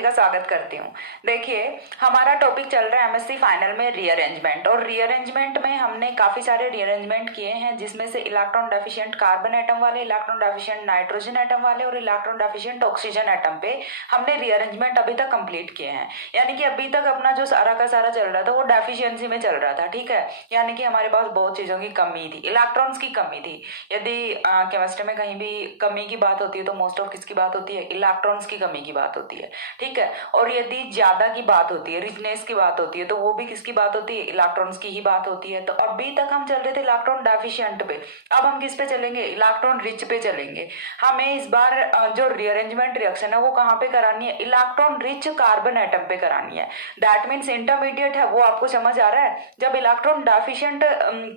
सभी का स्वागत करती हूँ। देखिए, हमारा टॉपिक चल रहा है एमएससी फाइनल में रीअरेंजमेंट, और रीअरेंजमेंट में हमने काफी सारे रीअरेंजमेंट किए हैं, जिसमें से इलेक्ट्रॉन डेफिशिएंट कार्बन एटम वाले, इलेक्ट्रॉन डेफिशिएंट नाइट्रोजन एटम वाले और इलेक्ट्रॉन डेफिशिएंट ऑक्सीजन एटम पे हमने रीअरेंजमेंट अभी तक कंप्लीट किए हैं। यानी कि अभी तक अपना जो सारा का सारा चल रहा था वो डेफिशिएंसी में चल रहा था, ठीक है। यानी कि हमारे पास बहुत चीजों की कमी थी, इलेक्ट्रॉन्स की कमी थी। यदि केमिस्ट्री में कहीं भी कमी की बात होती है तो मोस्ट ऑफ किसकी बात होती है? इलेक्ट्रॉन्स की कमी की बात होती है, ठीक है। और यदि ज्यादा की बात होती है, रिचनेस की बात होती है, तो वो भी किसकी बात होती है? इलेक्ट्रॉन्स की ही बात होती है। तो अभी तक हम चल रहे थे इलेक्ट्रॉन डेफिशिएंट पे, अब हम किस पे चलेंगे? इलेक्ट्रॉन रिच पे चलेंगे। हमें इस बार जो रीअरेंजमेंट रिएक्शन है वो कहाँ पे करानी है? इलेक्ट्रॉन रिच कार्बन एटम पे करानी है। दैट मीन्स इंटरमीडिएट है वो आपको समझ आ रहा है। जब इलेक्ट्रॉन डेफिशिएंट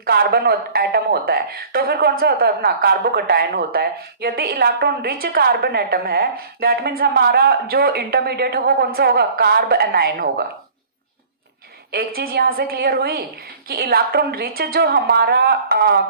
कार्बन एटम होता है तो फिर कौन सा होता है? अपना कार्बोकटायन होता है। यदि इलेक्ट्रॉन रिच कार्बन एटम है, दैट मीन्स हमारा जो इंटरमीडिएट है वो कौन सा होगा? कार्ब एनायन होगा। एक चीज यहां से क्लियर हुई कि इलेक्ट्रॉन रिच जो हमारा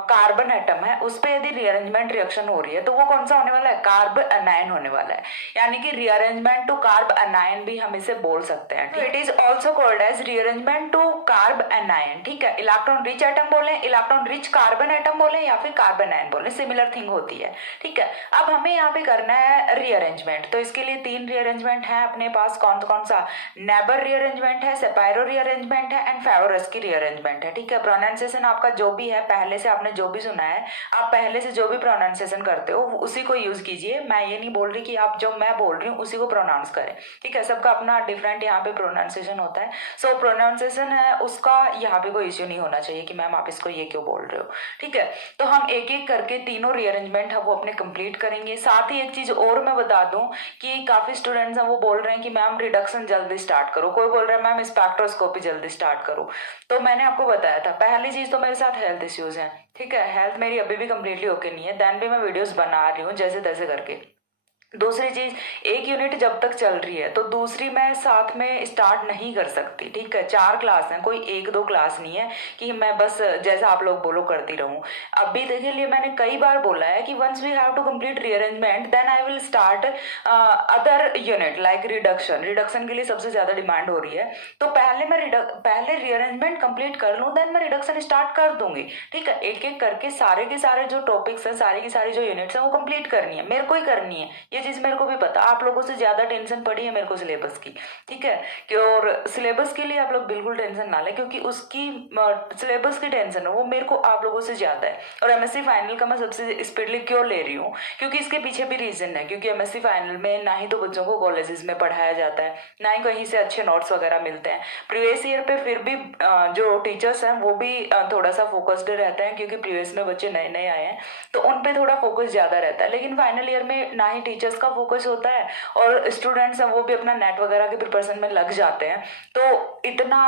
कार्बन एटम है उस पे यदि रीअरेंजमेंट रिएक्शन हो रही है तो वो कौन सा होने वाला है? कार्ब एनायन होने वाला है। यानी कि रीअरेंजमेंट टू कार्ब एनायन भी हम इसे बोल सकते हैं। It is also called as rearrangement to carbanion, ठीक है। इलेक्ट्रॉन रिच एटम बोले, इलेक्ट्रॉन रिच कार्बन एटम बोले या फिर कार्बन एनायन बोले, सिमिलर थिंग होती है, ठीक है। अब हमें यहाँ पे करना है रीअरेंजमेंट, तो इसके लिए 3 रीअरेंजमेंट है अपने पास। कौन कौन सा? नेबर रीअरेंजमेंट है, सेपायरो रीअरेंजमेंट है एंड फेवरस की रीअरेंजमेंट है, ठीक है। प्रोनाउंसिएशन आपका जो भी है, पहले से आपने जो भी सुना है, आप पहले से जो भी प्रोनाउंसिएशन करते हो उसी को यूज कीजिए। मैं ये नहीं बोल रही कि आप जो मैं बोल रही हूँ उसी को प्रोनाउंस करें, ठीक है। सबका अपना डिफरेंट यहाँ पे प्रोनाउंसिएशन होता है। सो प्रोनाउंसिएशन है उसका यहाँ पे कोई इश्यू नहीं होना चाहिए कि मैम आप इसको ये क्यों बोल रहे हो, ठीक है। तो हम एक एक करके तीनों रीअरेंजमेंट है वो अपने कंप्लीट करेंगे। साथ ही एक चीज और मैं बता दूं कि काफी स्टूडेंट्स हैं वो बोल रहे हैं कि मैम रिडक्शन जल्दी स्टार्ट करो, कोई बोल रहा है मैम स्पेक्ट्रोस्कोपी जल्दी स्टार्ट करो। तो मैंने आपको बताया था, पहली चीज तो मेरे साथ हेल्थ इश्यूज हैं, ठीक है। हेल्थ मेरी अभी भी कंप्लीटली ओके नहीं है, देन भी मैं वीडियोस बना रही हूँ जैसे तैसे करके। दूसरी चीज, एक यूनिट जब तक चल रही है तो दूसरी मैं साथ में स्टार्ट नहीं कर सकती, ठीक है। 4 क्लास हैं, कोई 1-2 क्लास नहीं है कि मैं बस जैसा आप लोग बोलो करती रहूं। अभी देखिए लिए मैंने कई बार बोला है कि once we have to complete rearrangement then I will start other unit like reduction. Reduction के लिए सबसे ज्यादा डिमांड हो रही है, तो पहले मैं पहले रीअरेंजमेंट कंप्लीट कर लूं देन मैं रिडक्शन स्टार्ट कर दूंगी, ठीक है। एक एक करके सारे के सारे जो टॉपिक्स हैं, सारी की सारी जो यूनिट्स हैं वो कंप्लीट करनी है, मेरे को ही करनी है। ये चीज मेरे को भी पता, आप लोगों से ज्यादा टेंशन पड़ी है मेरे को सिलेबस की, ठीक है। कि और सिलेबस के लिए आप लोग बिल्कुल टेंशन ना लें, क्योंकि उसकी सिलेबस की टेंशन है वो मेरे को आप लोगों से ज्यादा है। और एमएससी फाइनल का मैं सबसे स्पीडली क्यों ले रही हूँ? क्योंकि इसके पीछे भी रीजन है। क्योंकि एमएससी फाइनल में ना ही तो बच्चों को कॉलेजेस में पढ़ाया जाता है, ना ही कहीं से अच्छे नोट्स वगैरह मिलते हैं। प्रीवियस ईयर पे फिर भी जो टीचर्स हैं वो भी थोड़ा सा फोकस्ड रहते हैं, क्योंकि प्रीवियस में बच्चे नए नए आए हैं तो उन पे थोड़ा फोकस ज्यादा रहता है। लेकिन फाइनल ईयर में ना ही टीचर्स का फोकस होता है और स्टूडेंट्स हैं वो भी अपना नेट वगैरह के प्रिपरेशन में लग जाते हैं, तो इतना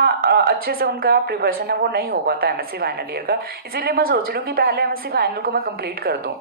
अच्छे से उनका प्रिपरेशन है वो नहीं हो पाता एमएससी फाइनल ईयर का। इसीलिए मैं सोच रही हूँ कि पहले एमएससी फाइनल को मैं कंप्लीट कर दूँ।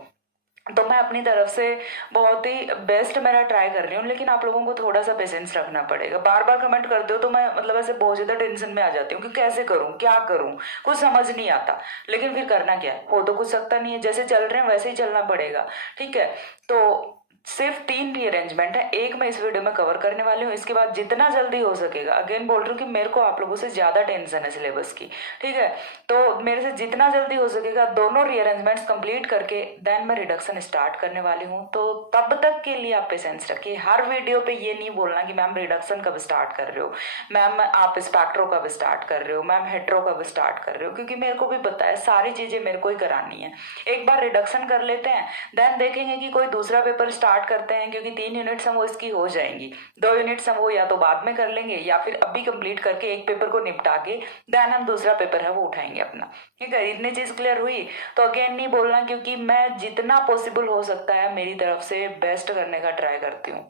तो मैं अपनी तरफ से बहुत ही बेस्ट मेरा ट्राई कर रही हूँ, लेकिन आप लोगों को थोड़ा सा पेशेंस रखना पड़ेगा। बार बार कमेंट करते हो तो मैं मतलब ऐसे बहुत ज्यादा टेंशन में आ जाती हूँ कि कैसे करूँ, क्या करूँ, कुछ समझ नहीं आता। लेकिन फिर करना क्या है, हो तो कुछ सकता नहीं है, जैसे चल रहे हैं वैसे ही चलना पड़ेगा, ठीक है। तो सिर्फ 3 रीअरेंजमेंट है, एक मैं इस वीडियो में कवर करने वाली हूँ। इसके बाद जितना जल्दी हो सकेगा, अगेन बोल रही हूँ कि मेरे को आप लोगों से ज्यादा टेंशन है सिलेबस की, ठीक है। तो मेरे से जितना जल्दी हो सकेगा दोनों रीअरेंजमेंट्स कंप्लीट करके देन मैं रिडक्शन स्टार्ट करने वाली हूँ। तो तब तक के लिए आप पेशेंस रखिए। हर वीडियो पे ये नहीं बोलना कि मैम रिडक्शन कब स्टार्ट कर रहे हो, मैम आप स्पेक्ट्रो कब स्टार्ट कर रहे हो, मैम हेट्रो कब स्टार्ट कर रहे हो, क्योंकि मेरे को भी पता है सारी चीजें मेरे को ही करानी है। एक बार रिडक्शन कर लेते हैं देन देखेंगे कि कोई दूसरा पेपर स्टार्ट करते हैं, क्योंकि 3 यूनिट्स हम वो इसकी हो जाएंगी। 2 यूनिट्स हम वो या तो बाद में कर लेंगे या फिर अभी कंप्लीट करके एक पेपर को निपटा के देन हम दूसरा पेपर है वो उठाएंगे अपना, ठीक है। इतनी चीज क्लियर हुई? तो अगेन नहीं बोलना, क्योंकि मैं जितना पॉसिबल हो सकता है मेरी तरफ से बेस्ट करने का ट्राई करती हूँ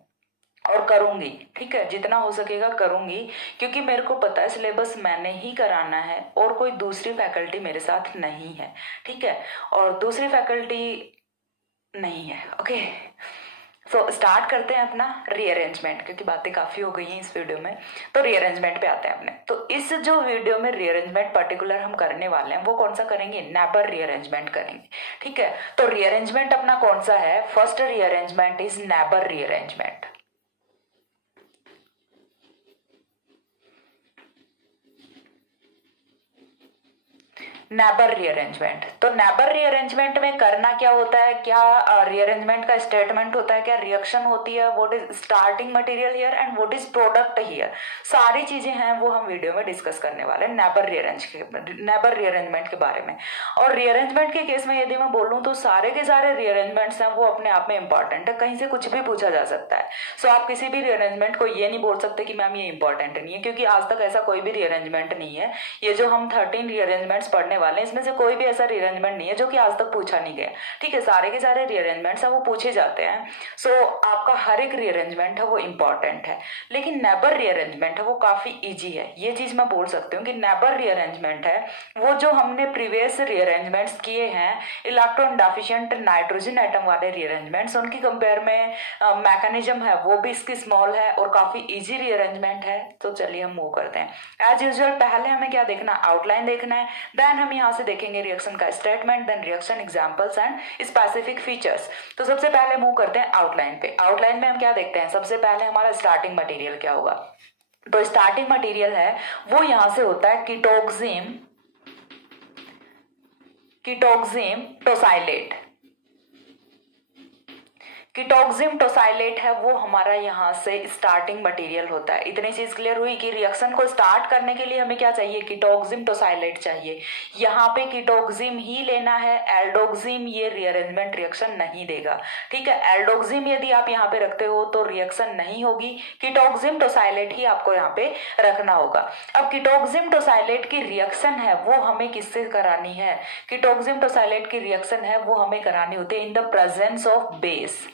और करूंगी, ठीक है। जितना हो सकेगा करूंगी, क्योंकि मेरे को पता है सिलेबस मैंने ही कराना है और कोई दूसरी फैकल्टी मेरे साथ नहीं है, ठीक है। और दूसरी फैकल्टी नहीं है, ओके। सो स्टार्ट करते हैं अपना रीअरेंजमेंट, क्योंकि बातें काफी हो गई हैं इस वीडियो में। तो रीअरेंजमेंट पे आते हैं अपने। तो इस जो वीडियो में रीअरेंजमेंट पर्टिकुलर हम करने वाले हैं वो कौन सा करेंगे? नेबर रीअरेंजमेंट करेंगे, ठीक है। तो रीअरेंजमेंट अपना कौन सा है? First rearrangement is neighbour rearrangement. Neighbour rearrangement. तो नेबर रीअरेंजमेंट में करना क्या होता है, क्या रीअरेंजमेंट का स्टेटमेंट होता है, क्या रिएक्शन होती है, what is starting material here and what is product here, सारी चीजें हैं वो हम वीडियो में डिस्कस करने वाले हैं नेबर रीअरेंजमेंट के बारे में। और रीअरेंजमेंट के केस में यदि मैं बोलूँ तो सारे के सारे रीअरेंजमेंट्स हैं वो अपने आप में इंपॉर्टेंट है, कहीं से कुछ भी पूछा जा सकता है। सो आप किसी भी रीअरेंजमेंट को ये नहीं बोल सकते कि मैम ये इंपॉर्टेंट नहीं है, क्योंकि आज तक ऐसा कोई भी रीअरेंजमेंट नहीं है। ये जो हम 13 रीअरेंजमेंट्स पढ़ने वाले हैं इसमें से कोई भी ऐसा रीअरेंजमेंट नहीं है जो कि आज तक पूछा नहीं गया। ठीक है, सारे के सारे रीअरेंजमेंट्स हैं वो पूछे जाते हैं। सो आपका हर एक रीअरेंजमेंट है वो इंपॉर्टेंट है, लेकिन नेबर रीअरेंजमेंट है वो काफी इजी है। ये चीज मैं बोल सकती हूँ कि नेबर रीअरेंजमेंट है वो जो हमने प्रीवियस रीअरेंजमेंट्स किए हैं इलेक्ट्रॉन डेफिशिएंट नाइट्रोजन एटम वाले रीअरेंजमेंट्स, उनकी कंपेयर में मैकेनिज्म है वो भी इसकी स्मॉल है और काफी इजी रीअरेंजमेंट है। तो चलिए हम मूव करते हैं। एज यूजुअल पहले हमें क्या देखना, आउटलाइन देखना है, देन हम यहाँ से देखेंगे रिएक्शन का statement, then reaction examples and specific features. तो सबसे पहले मूव करते हैं आउटलाइन पे। आउटलाइन में हम क्या देखते हैं, सबसे पहले हमारा स्टार्टिंग मटेरियल क्या होगा। तो स्टार्टिंग मटेरियल है वो यहां से होता है कीटोक्सिम टोसाइलेट। कीटोक्सिम टोसाइलेट है वो हमारा यहाँ से स्टार्टिंग मटेरियल होता है। इतनी चीज क्लियर हुई कि रिएक्शन को स्टार्ट करने के लिए हमें क्या चाहिए, कीटोक्सिम टोसाइलेट चाहिए। यहाँ पे कीटोक्सिम ही लेना है, एल्डोक्सिम ये रीअरेंजमेंट रिएक्शन नहीं देगा। ठीक है, एल्डोक्सिम यदि आप यहाँ पे रखते हो तो रिएक्शन नहीं होगी, कीटोक्सिम टोसाइलेट ही आपको यहाँ पे रखना होगा। अब कीटोक्सिम टोसाइलेट की रिएक्शन है वो हमें किससे करानी है, कीटोक्सिम टोसाइलेट की रिएक्शन है वो हमें करानी होती है in the presence of base.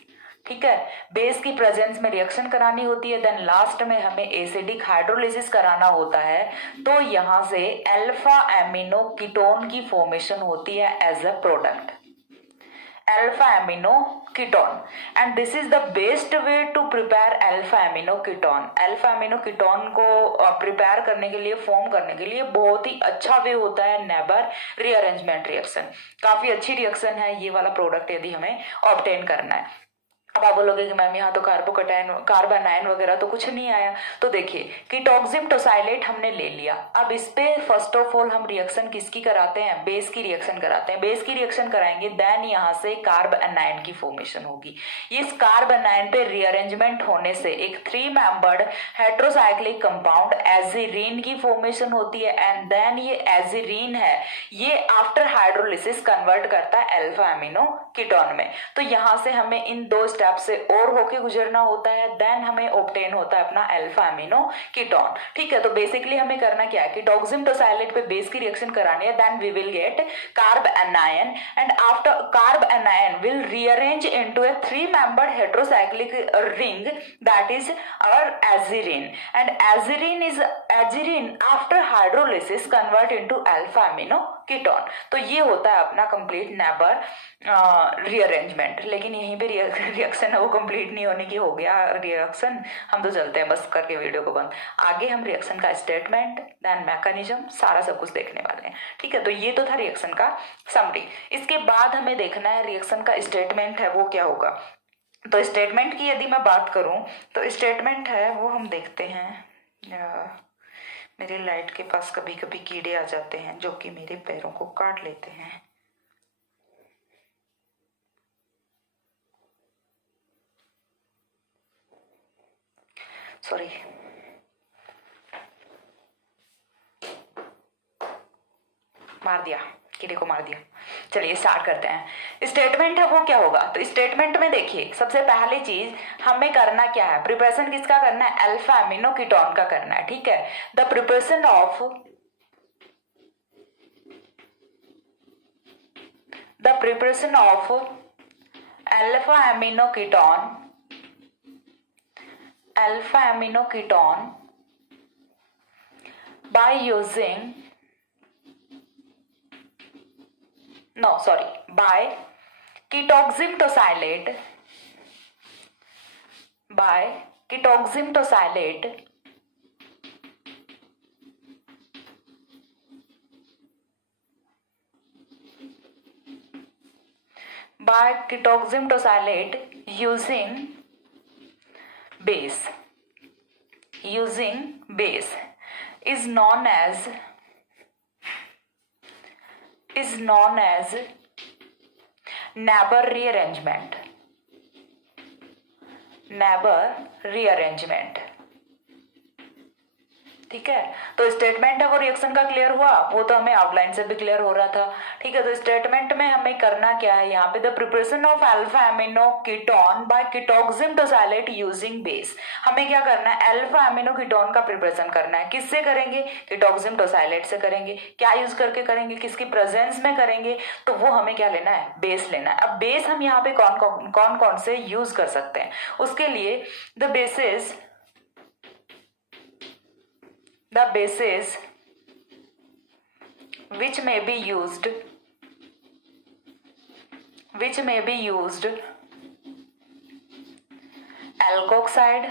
ठीक है, बेस की प्रेजेंस में रिएक्शन करानी होती है, देन लास्ट में हमें एसिडिक हाइड्रोलिसिस कराना होता है। तो यहां से अल्फा एमिनो कीटोन की फॉर्मेशन होती है as a product, alpha amino ketone, and this is the best way to prepare alpha amino ketone. Alpha amino ketone को प्रिपेयर करने के लिए, फॉर्म करने के लिए बहुत ही अच्छा वे होता है नेबर रीअरेंजमेंट रिएक्शन। काफी अच्छी रिएक्शन है ये वाला प्रोडक्ट यदि हमें ऑब्टेन करना है। अब आप बोलोगे कि मैम यहाँ तो कार्बन आयन वगैरह तो कुछ नहीं आया। तो देखिए कीटोक्सिम टोसाइलेट हमने ले लिया, अब इस पे फर्स्ट ऑफ ऑल हम रिएक्शन किसकी कराते हैं, बेस की रिएक्शन कराते हैं। बेस की रिएक्शन कराएंगे देन यहाँ से कार्ब एनायन की फॉर्मेशन होगी। इस कार्ब एनायन पे रीअरेंजमेंट होने से एक 3 मेंबर्ड हेट्रोसाइक्लिक कंपाउंड एजिरीन की फॉर्मेशन होती है, एंड देन ये एजिरीन है ये आफ्टर हाइड्रोलिसिस कन्वर्ट करता है अल्फा एमिनो कीटोन में। तो यहाँ से हमें इन दो स्टेप से और होके गुजरना होता है, देन हमें ऑब्टेन होता है अपना अल्फा एमिनो कीटोन। ठीक है, तो बेसिकली हमें करना क्या है, कीटोक्सिम टोसाइलेट पे बेस की रिएक्शन करानी है, then we will get carbanion, and after carbanion will rearrange into a 3 membered heterocyclic ring that is our aziridine, and aziridine after hydrolysis convert into alpha amino ketone. तो ये होता है अपना complete neighbour rearrangement. लेकिन यहीं पे reaction है वो कंप्लीट नहीं होने की, हो गया रिएक्शन, हम तो चलते हैं बस करके वीडियो को बंद। आगे हम रिएक्शन का स्टेटमेंट देन मैकेनिज्म सारा सब कुछ देखने वाले हैं। ठीक है, तो ये तो था रिएक्शन का समरी। इसके बाद हमें देखना है रिएक्शन का स्टेटमेंट है वो क्या होगा। तो स्टेटमेंट की यदि मैं बात करूं तो स्टेटमेंट है वो हम देखते हैं, मेरे लाइट के पास कभी कभी कीड़े आ जाते हैं जो कि मेरे पैरों को काट लेते हैं। सॉरी, मार दिया, कीड़े को मार दिया। चलिए स्टार्ट करते हैं। स्टेटमेंट है वो क्या होगा। तो स्टेटमेंट में देखिए सबसे पहली चीज हमें करना क्या है, प्रिपरेशन किसका करना है, अल्फा एमिनो कीटोन का करना है। ठीक है, the preparation of alpha amino ketone by using by ketoxim tosylate using base is known as is known as Neber rearrangement. Neber rearrangement. ठीक है, तो स्टेटमेंट है वो रिएक्शन का क्लियर हुआ, वो तो हमें आउटलाइन से भी क्लियर हो रहा था। ठीक है, तो स्टेटमेंट में हमें करना क्या है यहाँ पे, the preparation of alpha amino ketone by ketoxime tosylate using base. हमें क्या करना है, अल्फा एमिनो कीटोन का प्रिपरेशन करना है। किससे करेंगे, कीटोक्सिम टोसाइलेट से करेंगे। क्या यूज करके करेंगे, किसकी प्रेजेंस में करेंगे, तो वो हमें क्या लेना है, बेस लेना है। अब बेस हम यहाँ पे कौन कौन से यूज कर सकते हैं, उसके लिए the basis which may be used alkoxide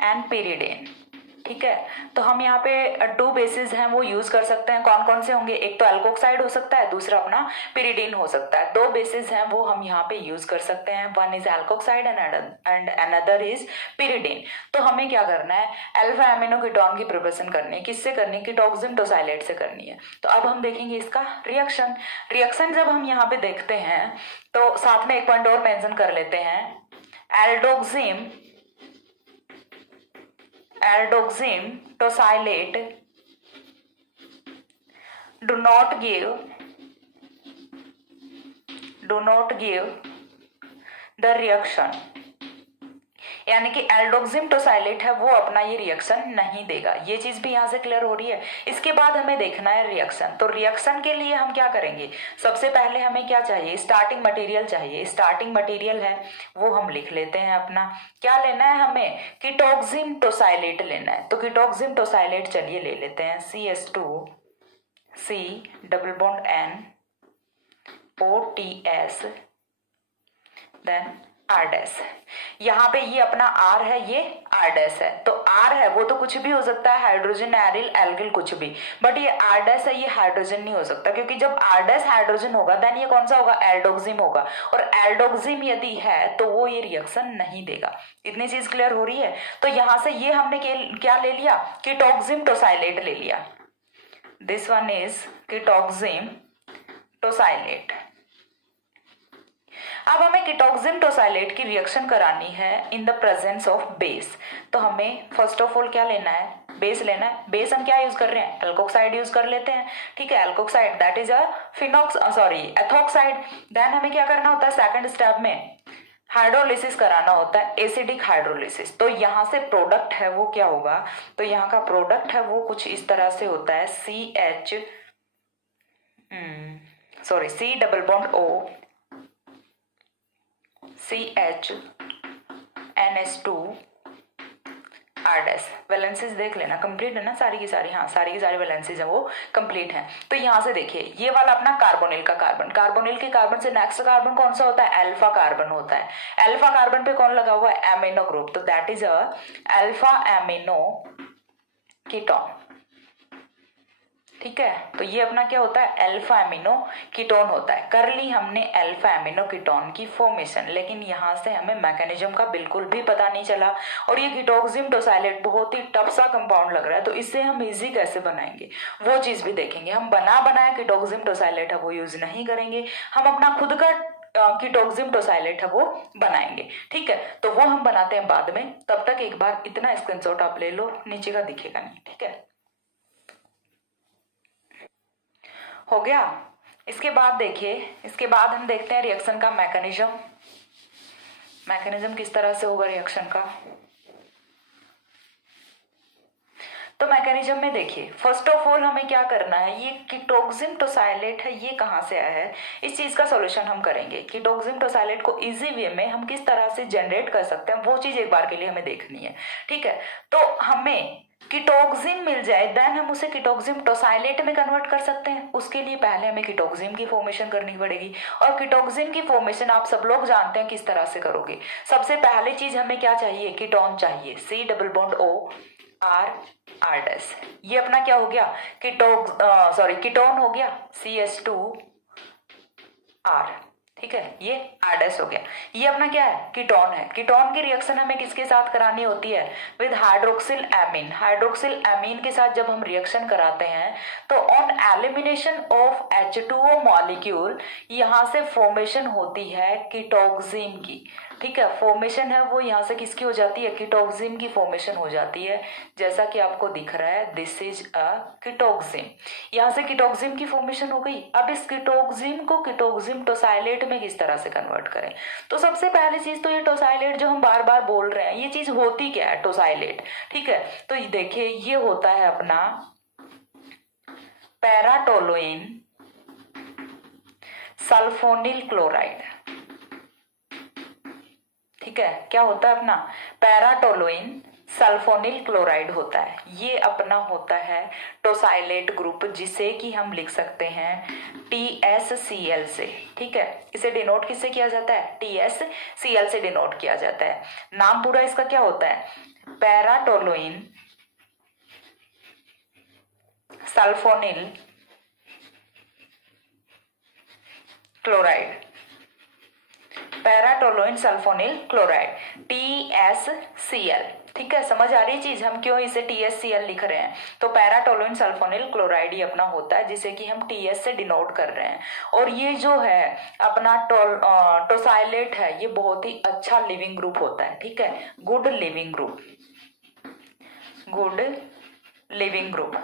and pyridine। ठीक है, तो हम यहाँ पे टू बेसिस हैं वो यूज कर सकते हैं। कौन कौन से होंगे, एक तो एल्कोक्साइड हो सकता है, दूसरा अपना पिरिडीन हो सकता है। दो बेसिस हैं वो हम यहाँ पे यूज कर सकते हैं, one is alkoxide and another is pyridine. तो हमें क्या करना है, अल्फा एमिनो कीटोन की प्रिपरेशन करनी है। किससे करनी है, कीटोक्सिम टोसाइलेट से करनी है। तो अब हम देखेंगे इसका रिएक्शन जब हम यहाँ पे देखते हैं तो साथ में एक पॉइंट और मेंशन कर लेते हैं, एल्डोक्सिम tosylate do not give the reaction, यानी कि एल्डोक्सिम टोसाइलेट है वो अपना ये रिएक्शन नहीं देगा। ये चीज भी यहाँ से क्लियर हो रही है। इसके बाद हमें देखना है रिएक्शन। तो रिएक्शन के लिए हम क्या करेंगे, सबसे पहले हमें क्या चाहिए, स्टार्टिंग मटेरियल चाहिए। स्टार्टिंग मटेरियल है वो हम लिख लेते हैं अपना। क्या लेना है हमें, कीटोक्सिम टोसाइलेट लेना है। तो कीटोक्सिम टोसाइलेट चलिए ले लेते हैं, CH2CN देन R-। यहाँ पे ये अपना R है, ये R- है। तो R है वो तो कुछ भी हो सकता है, हाइड्रोजन, एरिल, एल्गिल, कुछ भी। बट ये R- है, ये हाइड्रोजन नहीं हो सकता, क्योंकि जब R- हाइड्रोजन होगा देन ये कौन सा होगा, एल्डोक्सिम होगा। और एल्डोक्सिम यदि है तो वो ये रिएक्शन नहीं देगा। इतनी चीज क्लियर हो रही है। तो यहाँ से ये हमने क्या ले लिया, कीटोक्सिम टोसाइलेट ले लिया। This one is ketoxime tosylate. अब हमें कीटोक्सिम टोसाइलेट की रिएक्शन करानी है in the presence of base. तो हमें फर्स्ट ऑफ ऑल क्या लेना है, बेस लेना है। बेस हम क्या यूज कर रहे हैं, एल्कोक्साइड यूज कर लेते हैं। ठीक है, alkoxide that is ethoxide. Then हमें क्या करना होता है, सेकंड स्टेप में हाइड्रोलिसिस कराना होता है, एसिडिक हाइड्रोलिसिस। तो यहाँ से प्रोडक्ट है वो क्या होगा, तो यहाँ का प्रोडक्ट है वो कुछ इस तरह से होता है, C double bond O CHNS2 R-। Valencies देख लेना, कंप्लीट है ना सारी की सारी, हाँ सारी की सारी वैलेंसीज है वो कंप्लीट है। तो यहाँ से देखिए ये वाला अपना कार्बोनिल का कार्बोनिल के कार्बन से नेक्स्ट कार्बन कौन सा होता है, अल्फा कार्बन होता है। अल्फा कार्बन पे कौन लगा हुआ है, एमिनो ग्रुप। तो that is a alpha amino ketone. ठीक है, तो ये अपना क्या होता है, अल्फा एमिनो कीटोन होता है। कर ली हमने अल्फा एमिनो कीटोन की फॉर्मेशन, लेकिन यहाँ से हमें मैकेनिज्म का बिल्कुल भी पता नहीं चला। और ये कीटोक्सिम टोसाइलेट बहुत ही टफ सा कंपाउंड लग रहा है, तो इससे हम इजी कैसे बनाएंगे वो चीज भी देखेंगे। हम बनाया कीटोक्सिम टोसाइलेट है वो यूज नहीं करेंगे, हम अपना खुद का कीटोक्सिम टोसाइलेट है वो बनाएंगे। ठीक है, तो वो हम बनाते हैं बाद में। तब तक एक बार इतना स्क्रीनशॉट आप ले लो, नीचे का दिखेगा नहीं। ठीक है, हो गया। इसके बाद देखिए, इसके बाद हम देखते हैं रिएक्शन का मैकेनिज्म किस तरह से होगा रिएक्शन का। तो मैकेनिज्म में देखिए, फर्स्ट ऑफ ऑल हमें क्या करना है, ये कीटोक्सिम टोसाइलेट है ये कहाँ से आया है, इस चीज का सॉल्यूशन हम करेंगे। कीटोक्सिम टोसाइलेट को इजी वे में हम किस तरह से जनरेट कर सकते हैं वो चीज एक बार के लिए हमें देखनी है। ठीक है, तो हमें कीटोक्सिम मिल जाए देन हम उसे कीटोक्सिम टोसाइलेट में कन्वर्ट कर सकते हैं। उसके लिए पहले हमें कीटोक्सिम की फॉर्मेशन करनी पड़ेगी। और कीटोक्सिम की फॉर्मेशन आप सब लोग जानते हैं किस तरह से करोगे। सबसे पहली चीज हमें क्या चाहिए, कीटोन चाहिए, C double bond O R-। ये अपना क्या हो गया, कीटोन हो गया, CH2R। ठीक है, ये R' हो गया। ये अपना क्या है, कीटोन है। कीटोन की रिएक्शन हमें किसके साथ करानी होती है, with hydroxyl amine. Hydroxyl amine के साथ जब हम रिएक्शन कराते हैं तो on elimination of H2O molecule यहाँ से फॉर्मेशन होती है कीटोक्सिम की। ठीक है, फॉर्मेशन है वो यहाँ से किसकी हो जाती है, कीटोक्सिम की फॉर्मेशन हो जाती है, जैसा कि आपको दिख रहा है, दिस इज अ कीटोक्सिम। यहाँ से कीटोक्सिम की फॉर्मेशन हो गई। अब इस कीटोक्सिम को कीटोक्सिम टोसाइलेट में किस तरह से कन्वर्ट करें, तो सबसे पहली चीज तो ये टोसाइलेट जो हम बार बार बोल रहे हैं, ये चीज होती क्या है, टोसाइलेट। ठीक है, तो देखिए ये होता है अपना पैराटोलुइन सल्फोनिल क्लोराइड। ठीक है, क्या होता है अपना, पैराटोलुइन सल्फोनिल क्लोराइड होता है। ये अपना होता है टोसाइलेट ग्रुप, जिसे कि हम लिख सकते हैं TSCl से। ठीक है, इसे डिनोट किससे किया जाता है, TSCl से डिनोट किया जाता है। नाम पूरा इसका क्या होता है, paratoluene sulphonyl chloride, paratoluene sulphonyl chloride, TSCl। ठीक है, समझ आ रही चीज, हम क्यों इसे TSCl लिख रहे हैं, तो पैराटोलुइन सल्फोनिल क्लोराइड ही अपना होता है, जिसे कि हम TS से डिनोट कर रहे हैं। और ये जो है अपना टोसाइलेट है, ये बहुत ही अच्छा लिविंग ग्रुप होता है। ठीक है, good leaving group, good leaving group.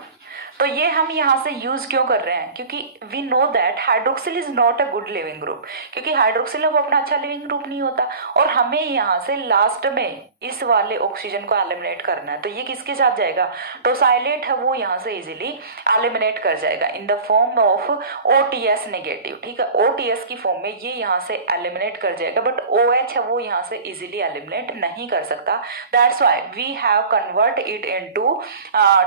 तो ये हम यहाँ से यूज क्यों कर रहे हैं, क्योंकि we know that hydroxyl is not a good leaving group, क्योंकि हाइड्रोक्सिल वो अपना अच्छा लिविंग ग्रुप नहीं होता, और हमें यहाँ से लास्ट में इस वाले ऑक्सीजन को एलिमिनेट करना है। तो ये किसके साथ जाएगा, टोसाइलेट है वो यहाँ से इजीली एलिमिनेट कर जाएगा in the form of OTS negative. ठीक है, OTS की फॉर्म में ये यहाँ से एलिमिनेट कर जाएगा, बट OH है वो यहाँ से इजीली एलिमिनेट नहीं कर सकता। That's why we have convert it into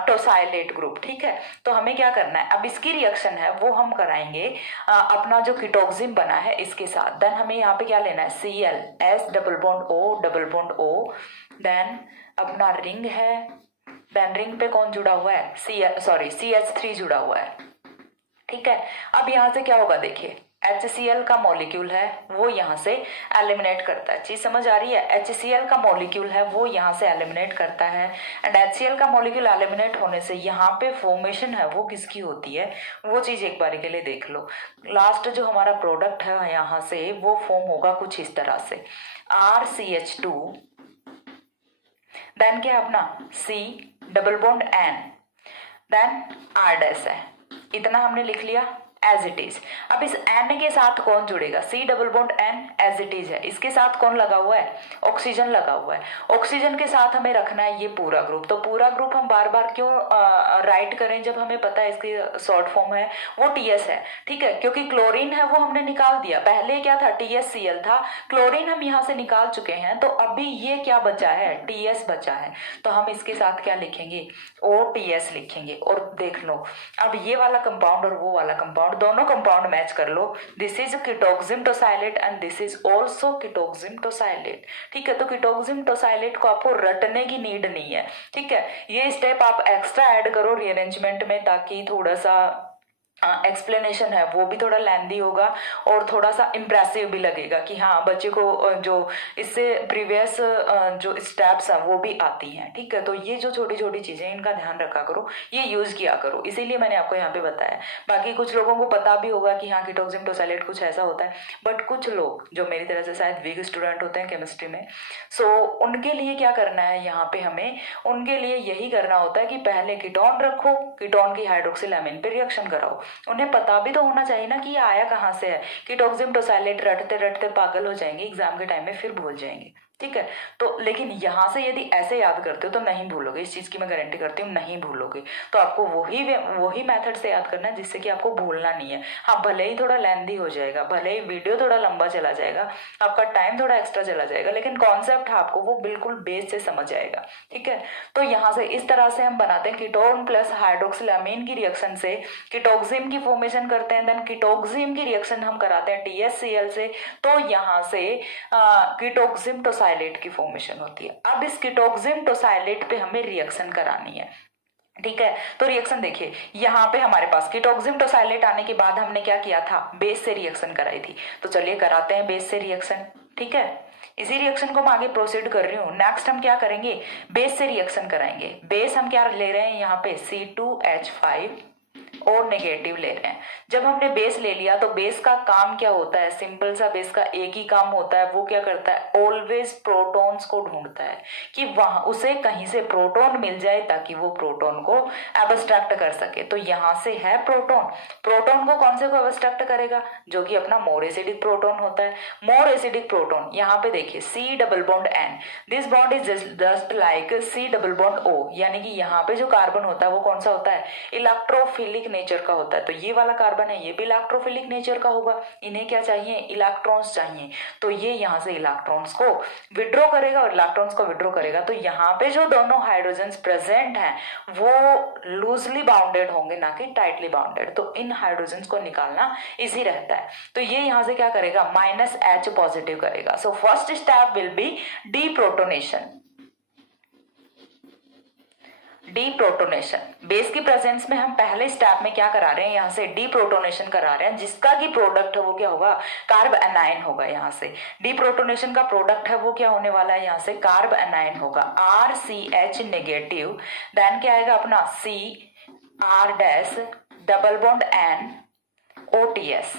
tosylate group. ठीक है, तो हमें क्या करना है, अब इसकी रिएक्शन है वो हम कराएंगे अपना जो कीटोक्सिम बना है इसके साथ। देन हमें यहाँ पे क्या लेना है, Cl, S double bond O double bond O, then अपना रिंग है, देन रिंग पे कौन जुड़ा हुआ है, CH3 जुड़ा हुआ है। ठीक है, अब यहाँ से क्या होगा, देखिए HCl का मॉलिक्यूल है वो यहाँ से एलिमिनेट करता है। चीज समझ आ रही है, HCl का मॉलिक्यूल है वो यहाँ से एलिमिनेट करता है, एंड HCl का मॉलिक्यूल एलिमिनेट होने से यहाँ पे फॉर्मेशन है वो किसकी होती है, वो चीज एक बार के लिए देख लो। लास्ट जो हमारा प्रोडक्ट है यहाँ से वो फॉर्म होगा कुछ इस तरह से, RCH2, देन क्या अपना C double bond N, then R' है। इतना हमने लिख लिया एज इट इज। अब इस N के साथ कौन जुड़ेगा, C double bond N as it is है, इसके साथ कौन लगा हुआ है, ऑक्सीजन लगा हुआ है। ऑक्सीजन के साथ हमें रखना है ये पूरा ग्रुप। तो पूरा ग्रुप हम बार बार क्यों राइट करें, जब हमें पता है इसकी शॉर्ट फॉर्म है वो TS है। ठीक है, क्योंकि क्लोरीन है वो हमने निकाल दिया, पहले क्या था TSCl था, क्लोरीन हम यहाँ से निकाल चुके हैं, तो अभी ये क्या बचा है, TS बचा है। तो हम इसके साथ क्या लिखेंगे, OTS लिखेंगे। और देख लो अब ये वाला कंपाउंड और वो वाला कंपाउंड, दोनों कंपाउंड मैच कर लो, this is ketoxime tosylate and this is also ketoxime tosylate. ठीक है, तो कीटोक्सिम टोसाइलेट को आपको रटने की नीड नहीं है। ठीक है, ये स्टेप आप एक्स्ट्रा ऐड करो रीअरेंजमेंट में, ताकि थोड़ा सा एक्सप्लेनेशन है वो भी थोड़ा लेंदी होगा और थोड़ा सा इम्प्रेसिव भी लगेगा कि हाँ बच्चे को जो इससे प्रीवियस जो स्टेप्स हैं वो भी आती हैं। ठीक है, तो ये जो छोटी छोटी चीजें इनका ध्यान रखा करो, ये यूज किया करो, इसीलिए मैंने आपको यहाँ पे बताया। बाकी कुछ लोगों को पता भी होगा कि हाँ कीटोक्सिम टोसाइलेट कुछ ऐसा होता है, बट कुछ लोग जो मेरी तरह से शायद वीक स्टूडेंट होते हैं केमिस्ट्री में, सो उनके लिए क्या करना है यहाँ पे, हमें उनके लिए यही करना होता है कि पहले कीटोन रखो, कीटोन की हाइड्रोक्सिल एमीन पे रिएक्शन कराओ। उन्हें पता भी तो होना चाहिए ना कि ये आया कहाँ से है। कीटोक्सिम टोसाइलेट रटते रटते पागल हो जाएंगे, एग्जाम के टाइम में फिर भूल जाएंगे। ठीक है, तो लेकिन यहाँ से यदि ऐसे याद करते हो तो नहीं भूलोगे, इस चीज की मैं गारंटी करती हूँ, नहीं भूलोगे। तो आपको वही मेथड से याद करना है जिससे कि आपको भूलना नहीं है। हाँ, भले ही थोड़ा लेंदी हो जाएगा, भले ही वीडियो थोड़ा लंबा चला जाएगा, आपका टाइम थोड़ा एक्स्ट्रा चला जाएगा, लेकिन कॉन्सेप्ट आपको वो बिल्कुल बेस से समझ आएगा। ठीक है, तो यहाँ से इस तरह से हम बनाते हैं, कीटोन प्लस हाइड्रोक्सिलामीन की रिएक्शन से कीटोक्सिम की फॉर्मेशन करते हैं, देन कीटोक्सिम की रिएक्शन हम कराते हैं TSCl से, तो यहाँ से कीटोक्सिम टोसाइलेट की फॉर्मेशन होती है। अब इस कीटोक्सिम टोसाइलेट पे हमें रिएक्शन करानी है। ठीक है। तो रिएक्शन देखिए, यहाँ पे हमारे पास कीटोक्सिम टोसाइलेट आने के बाद हमने क्या किया था, बेस से रिएक्शन कराई थी। तो चलिए कराते हैं बेस से रिएक्शन। ठीक है, इसी रिएक्शन को मैं आगे प्रोसीड कर रही हूँ। नेक्स्ट हम क्या करेंगे, बेस से रिएक्शन कराएंगे। बेस हम क्या ले रहे हैं यहाँ पे, C2H5 और नेगेटिव ले रहे हैं। जब हमने बेस ले लिया तो बेस का काम क्या होता है, सिंपल सा बेस का एक ही काम होता है, वो क्या करता है, ऑलवेज प्रोटॉन्स को ढूंढता है कि वहां उसे कहीं से प्रोटॉन मिल जाए ताकि वो प्रोटॉन को एब्स्ट्रैक्ट कर सके। तो यहाँ से है प्रोटॉन, प्रोटॉन को कौन से को एब्स्ट्रैक्ट करेगा, जो कि अपना मोर एसिडिक प्रोटॉन होता है। मोर एसिडिक प्रोटॉन यहाँ पे देखिए C double bond N, this bond is just like C double bond O, यानी कि यहाँ पे जो कार्बन होता है वो कौन सा होता है, इलेक्ट्रोफिलिक नेचर का होता है। तो ये वाला कार्बन है, ये भी इलेक्ट्रोफिलिक नेचर का होगा। इन्हें क्या चाहिए, इलेक्ट्रॉन्स चाहिए। तो ये यहाँ से इलेक्ट्रॉन्स को विड्रॉ करेगा और इलेक्ट्रॉन्स को विड्रॉ करेगा। तो यहाँ पे जो दोनों हाइड्रोजन्स प्रेजेंट हैं वो लूजली बाउंडेड होंगे, ना कि टाइटली बाउंडेड। तो इन हाइड्रोजन्स को निकालना इजी रहता है। तो ये यहाँ से क्या करेगा, -H पॉजिटिव करेगा। So first step will be deprotonation. Deprotonation, base की प्रेजेंस में हम पहले स्टेप में क्या करा रहे हैं, यहाँ से डीप्रोटोनेशन करा रहे हैं, जिसका की प्रोडक्ट है वो क्या होगा, कार्ब एनायन होगा। यहाँ से डीप्रोटोनेशन का प्रोडक्ट है वो क्या होने वाला है, यहाँ से कार्ब एनायन होगा, RCH नेगेटिव, देन क्या आएगा अपना CR- double bond N OTS।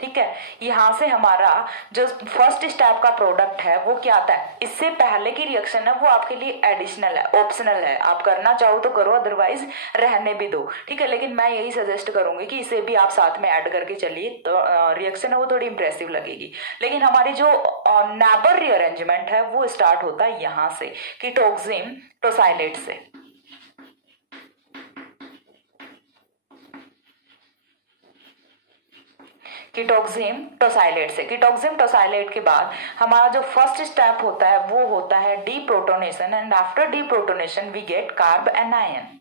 ठीक है, यहाँ से हमारा जो फर्स्ट स्टेप का प्रोडक्ट है वो क्या आता है, इससे पहले की रिएक्शन है वो आपके लिए एडिशनल है, ऑप्शनल है। आप करना चाहो तो करो, अदरवाइज रहने भी दो। ठीक है, लेकिन मैं यही सजेस्ट करूंगी कि इसे भी आप साथ में ऐड करके चलिए, तो रिएक्शन है वो थोड़ी इंप्रेसिव लगेगी। लेकिन हमारी जो नेबर रीअरेंजमेंट है वो स्टार्ट होता है यहाँ से, कीटोक्सिम टोसाइलेट से। कीटोक्सिम टोसाइलेट से, कीटोक्सिम टोसाइलेट के बाद हमारा जो फर्स्ट स्टेप होता है वो होता है deprotonation, and after deprotonation we get carbanion.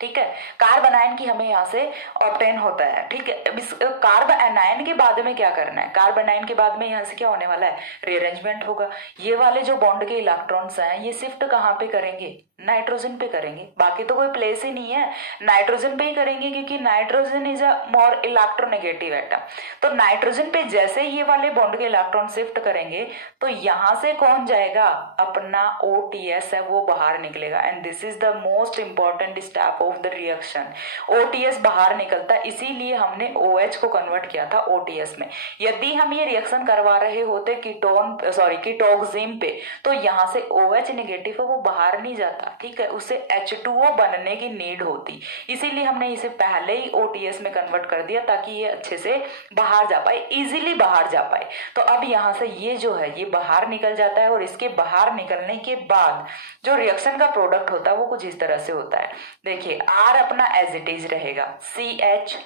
ठीक है, कार्ब एनायन की हमें यहाँ से ऑब्टेन होता है। ठीक है, अब इस कार्ब एनायन के बाद में क्या करना है, कार्ब एनायन के बाद में यहाँ से क्या होने वाला है, रीअरेंजमेंट होगा। ये वाले जो बॉन्ड के इलेक्ट्रॉन्स हैं ये शिफ्ट कहाँ पे करेंगे, नाइट्रोजन पे करेंगे। बाकी तो कोई प्लेस ही नहीं है, नाइट्रोजन पे ही करेंगे, क्योंकि nitrogen is a more electronegative atom. तो नाइट्रोजन पे जैसे ये वाले बॉन्ड के इलेक्ट्रॉन शिफ्ट करेंगे तो यहाँ से कौन जाएगा, अपना OTS है वो बाहर निकलेगा। And this is the most important step of the reaction. OTS बाहर निकलता है, इसीलिए हमने OH को कन्वर्ट किया था OTS में। यदि हम ये रिएक्शन करवा रहे होते कीटोक्सिम पे, तो यहाँ से OH नेगेटिव है वो बाहर नहीं जाता। ठीक है, उसे H2O बनने की नीड होती, इसीलिए हमने इसे पहले ही OTS में कन्वर्ट कर दिया ताकि ये अच्छे से बाहर जा पाए, इजीली बाहर जा पाए। तो अब यहाँ से ये जो है ये बाहर निकल जाता है, और इसके बाहर निकलने के बाद जो रिएक्शन का प्रोडक्ट होता है वो कुछ इस तरह से होता है। देखिए, R अपना एज इट इज रहेगा, CH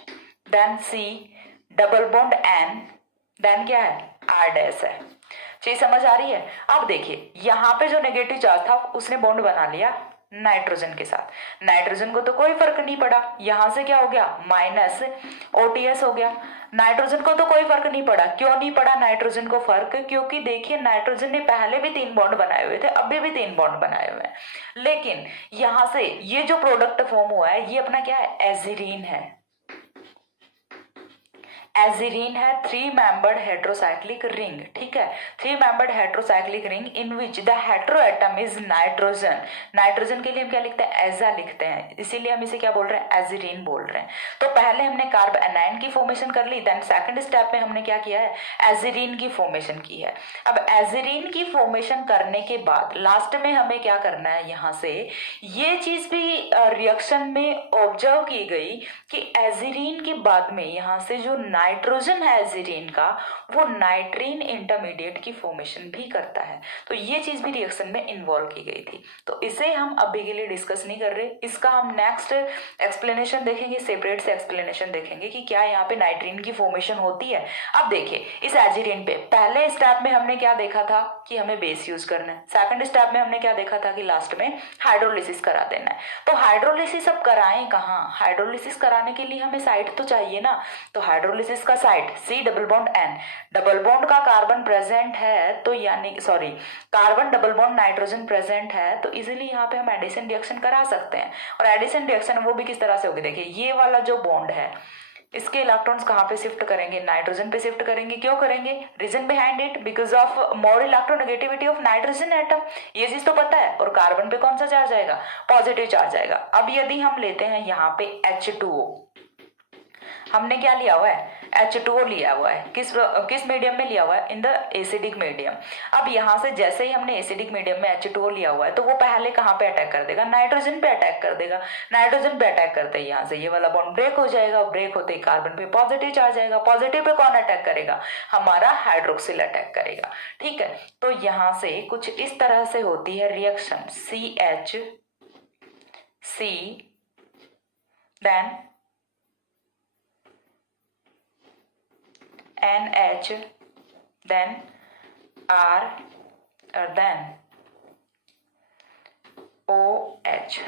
then C double bond N then क्या है, R- है। चीज समझ आ रही है। अब देखिए, यहाँ पे जो नेगेटिव चार्ज था उसने बॉन्ड बना लिया नाइट्रोजन के साथ, नाइट्रोजन को तो कोई फर्क नहीं पड़ा, यहाँ से क्या हो गया, -OTS हो गया। नाइट्रोजन को तो कोई फर्क नहीं पड़ा, क्यों नहीं पड़ा नाइट्रोजन को फर्क, क्योंकि देखिए नाइट्रोजन ने पहले भी 3 बॉन्ड बनाए हुए थे, अभी भी 3 बॉन्ड बनाए हुए हैं। लेकिन यहाँ से ये जो प्रोडक्ट फॉर्म हुआ है ये अपना क्या है, एजिरीन है। एजिरीन है 3 मेंबर्ड हेट्रोसाइक्लिक रिंग। ठीक है, 3 membered heterocyclic ring in which the hetero atom is nitrogen. Nitrogen के लिए हम क्या लिखते हैं, एजा लिखते हैं, इसीलिए हम इसे क्या बोल रहे हैं, एजिरीन बोल रहे हैं। तो पहले हमने कार्ब एनायन की फॉर्मेशन कर ली, देन सेकंड स्टेप में हमने क्या किया है, एजिरीन की फॉर्मेशन की है। अब एजिरीन की फॉर्मेशन करने के बाद लास्ट में हमें क्या करना है, यहाँ से ये चीज भी रिएक्शन में ऑब्जर्व की गई कि एजिरीन के बाद में यहाँ से जो नाइट्रोजन है एजिरीन का, वो नाइट्रीन इंटरमीडिएट की फॉर्मेशन भी करता है। तो ये चीज भी रिएक्शन में इन्वॉल्व की गई थी। तो इसे हम अभी के लिए डिस्कस नहीं कर रहे, इसका हम नेक्स्ट एक्सप्लेनेशन देखेंगे, सेपरेट से एक्सप्लेनेशन देखेंगे कि क्या यहाँ पे नाइट्रीन की फॉर्मेशन होती है। अब देखिए, इस एजिरीन पे पहले स्टेप में हमने क्या देखा था, कि हमें बेस यूज करना है। सेकंड स्टेप में हमने क्या देखा था कि लास्ट में हाइड्रोलिसिस करा देना है। तो हाइड्रोलिसिस अब कराएं कहाँ? हाइड्रोलिसिस कराने के लिए हमें साइट तो चाहिए ना। तो हाइड्रोलिसिस का site C double bond N, double bond का कार्बन प्रेजेंट है तो यानी sorry carbon double bond nitrogen present है तो इजीली यहाँ पे हम एडिशन रिएक्शन करा सकते हैं। और एडिशन रिएक्शन वो भी किस तरह से होगी, देखिए ये वाला जो बॉन्ड है इसके इलेक्ट्रॉन्स कहाँ पे शिफ्ट करेंगे? नाइट्रोजन पे शिफ्ट करेंगे। क्यों करेंगे? Reason behind it, because of more electronegativity of nitrogen atom, ये चीज तो पता है। और कार्बन पे कौन सा चार्ज आएगा? पॉजिटिव चार्ज आएगा। अब यदि हम लेते हैं यहाँ पे H2O, हमने क्या लिया हुआ है? H2O लिया हुआ है। किस मीडियम में लिया हुआ है? In the acidic medium. अब यहाँ से जैसे ही हमने एसिडिक मीडियम में H2O लिया हुआ है तो वो पहले कहाँ पे अटैक कर देगा? नाइट्रोजन पे अटैक कर देगा। नाइट्रोजन पे अटैक करते ही यहाँ से ये वाला बॉन्ड ब्रेक हो जाएगा। ब्रेक होते ही कार्बन पे पॉजिटिव चार्ज आएगा। पॉजिटिव पे कौन अटैक करेगा? हमारा हाइड्रोक्सिल अटैक करेगा। ठीक है, तो यहाँ से कुछ इस तरह से होती है reaction CH, then NH, then R, और then OH।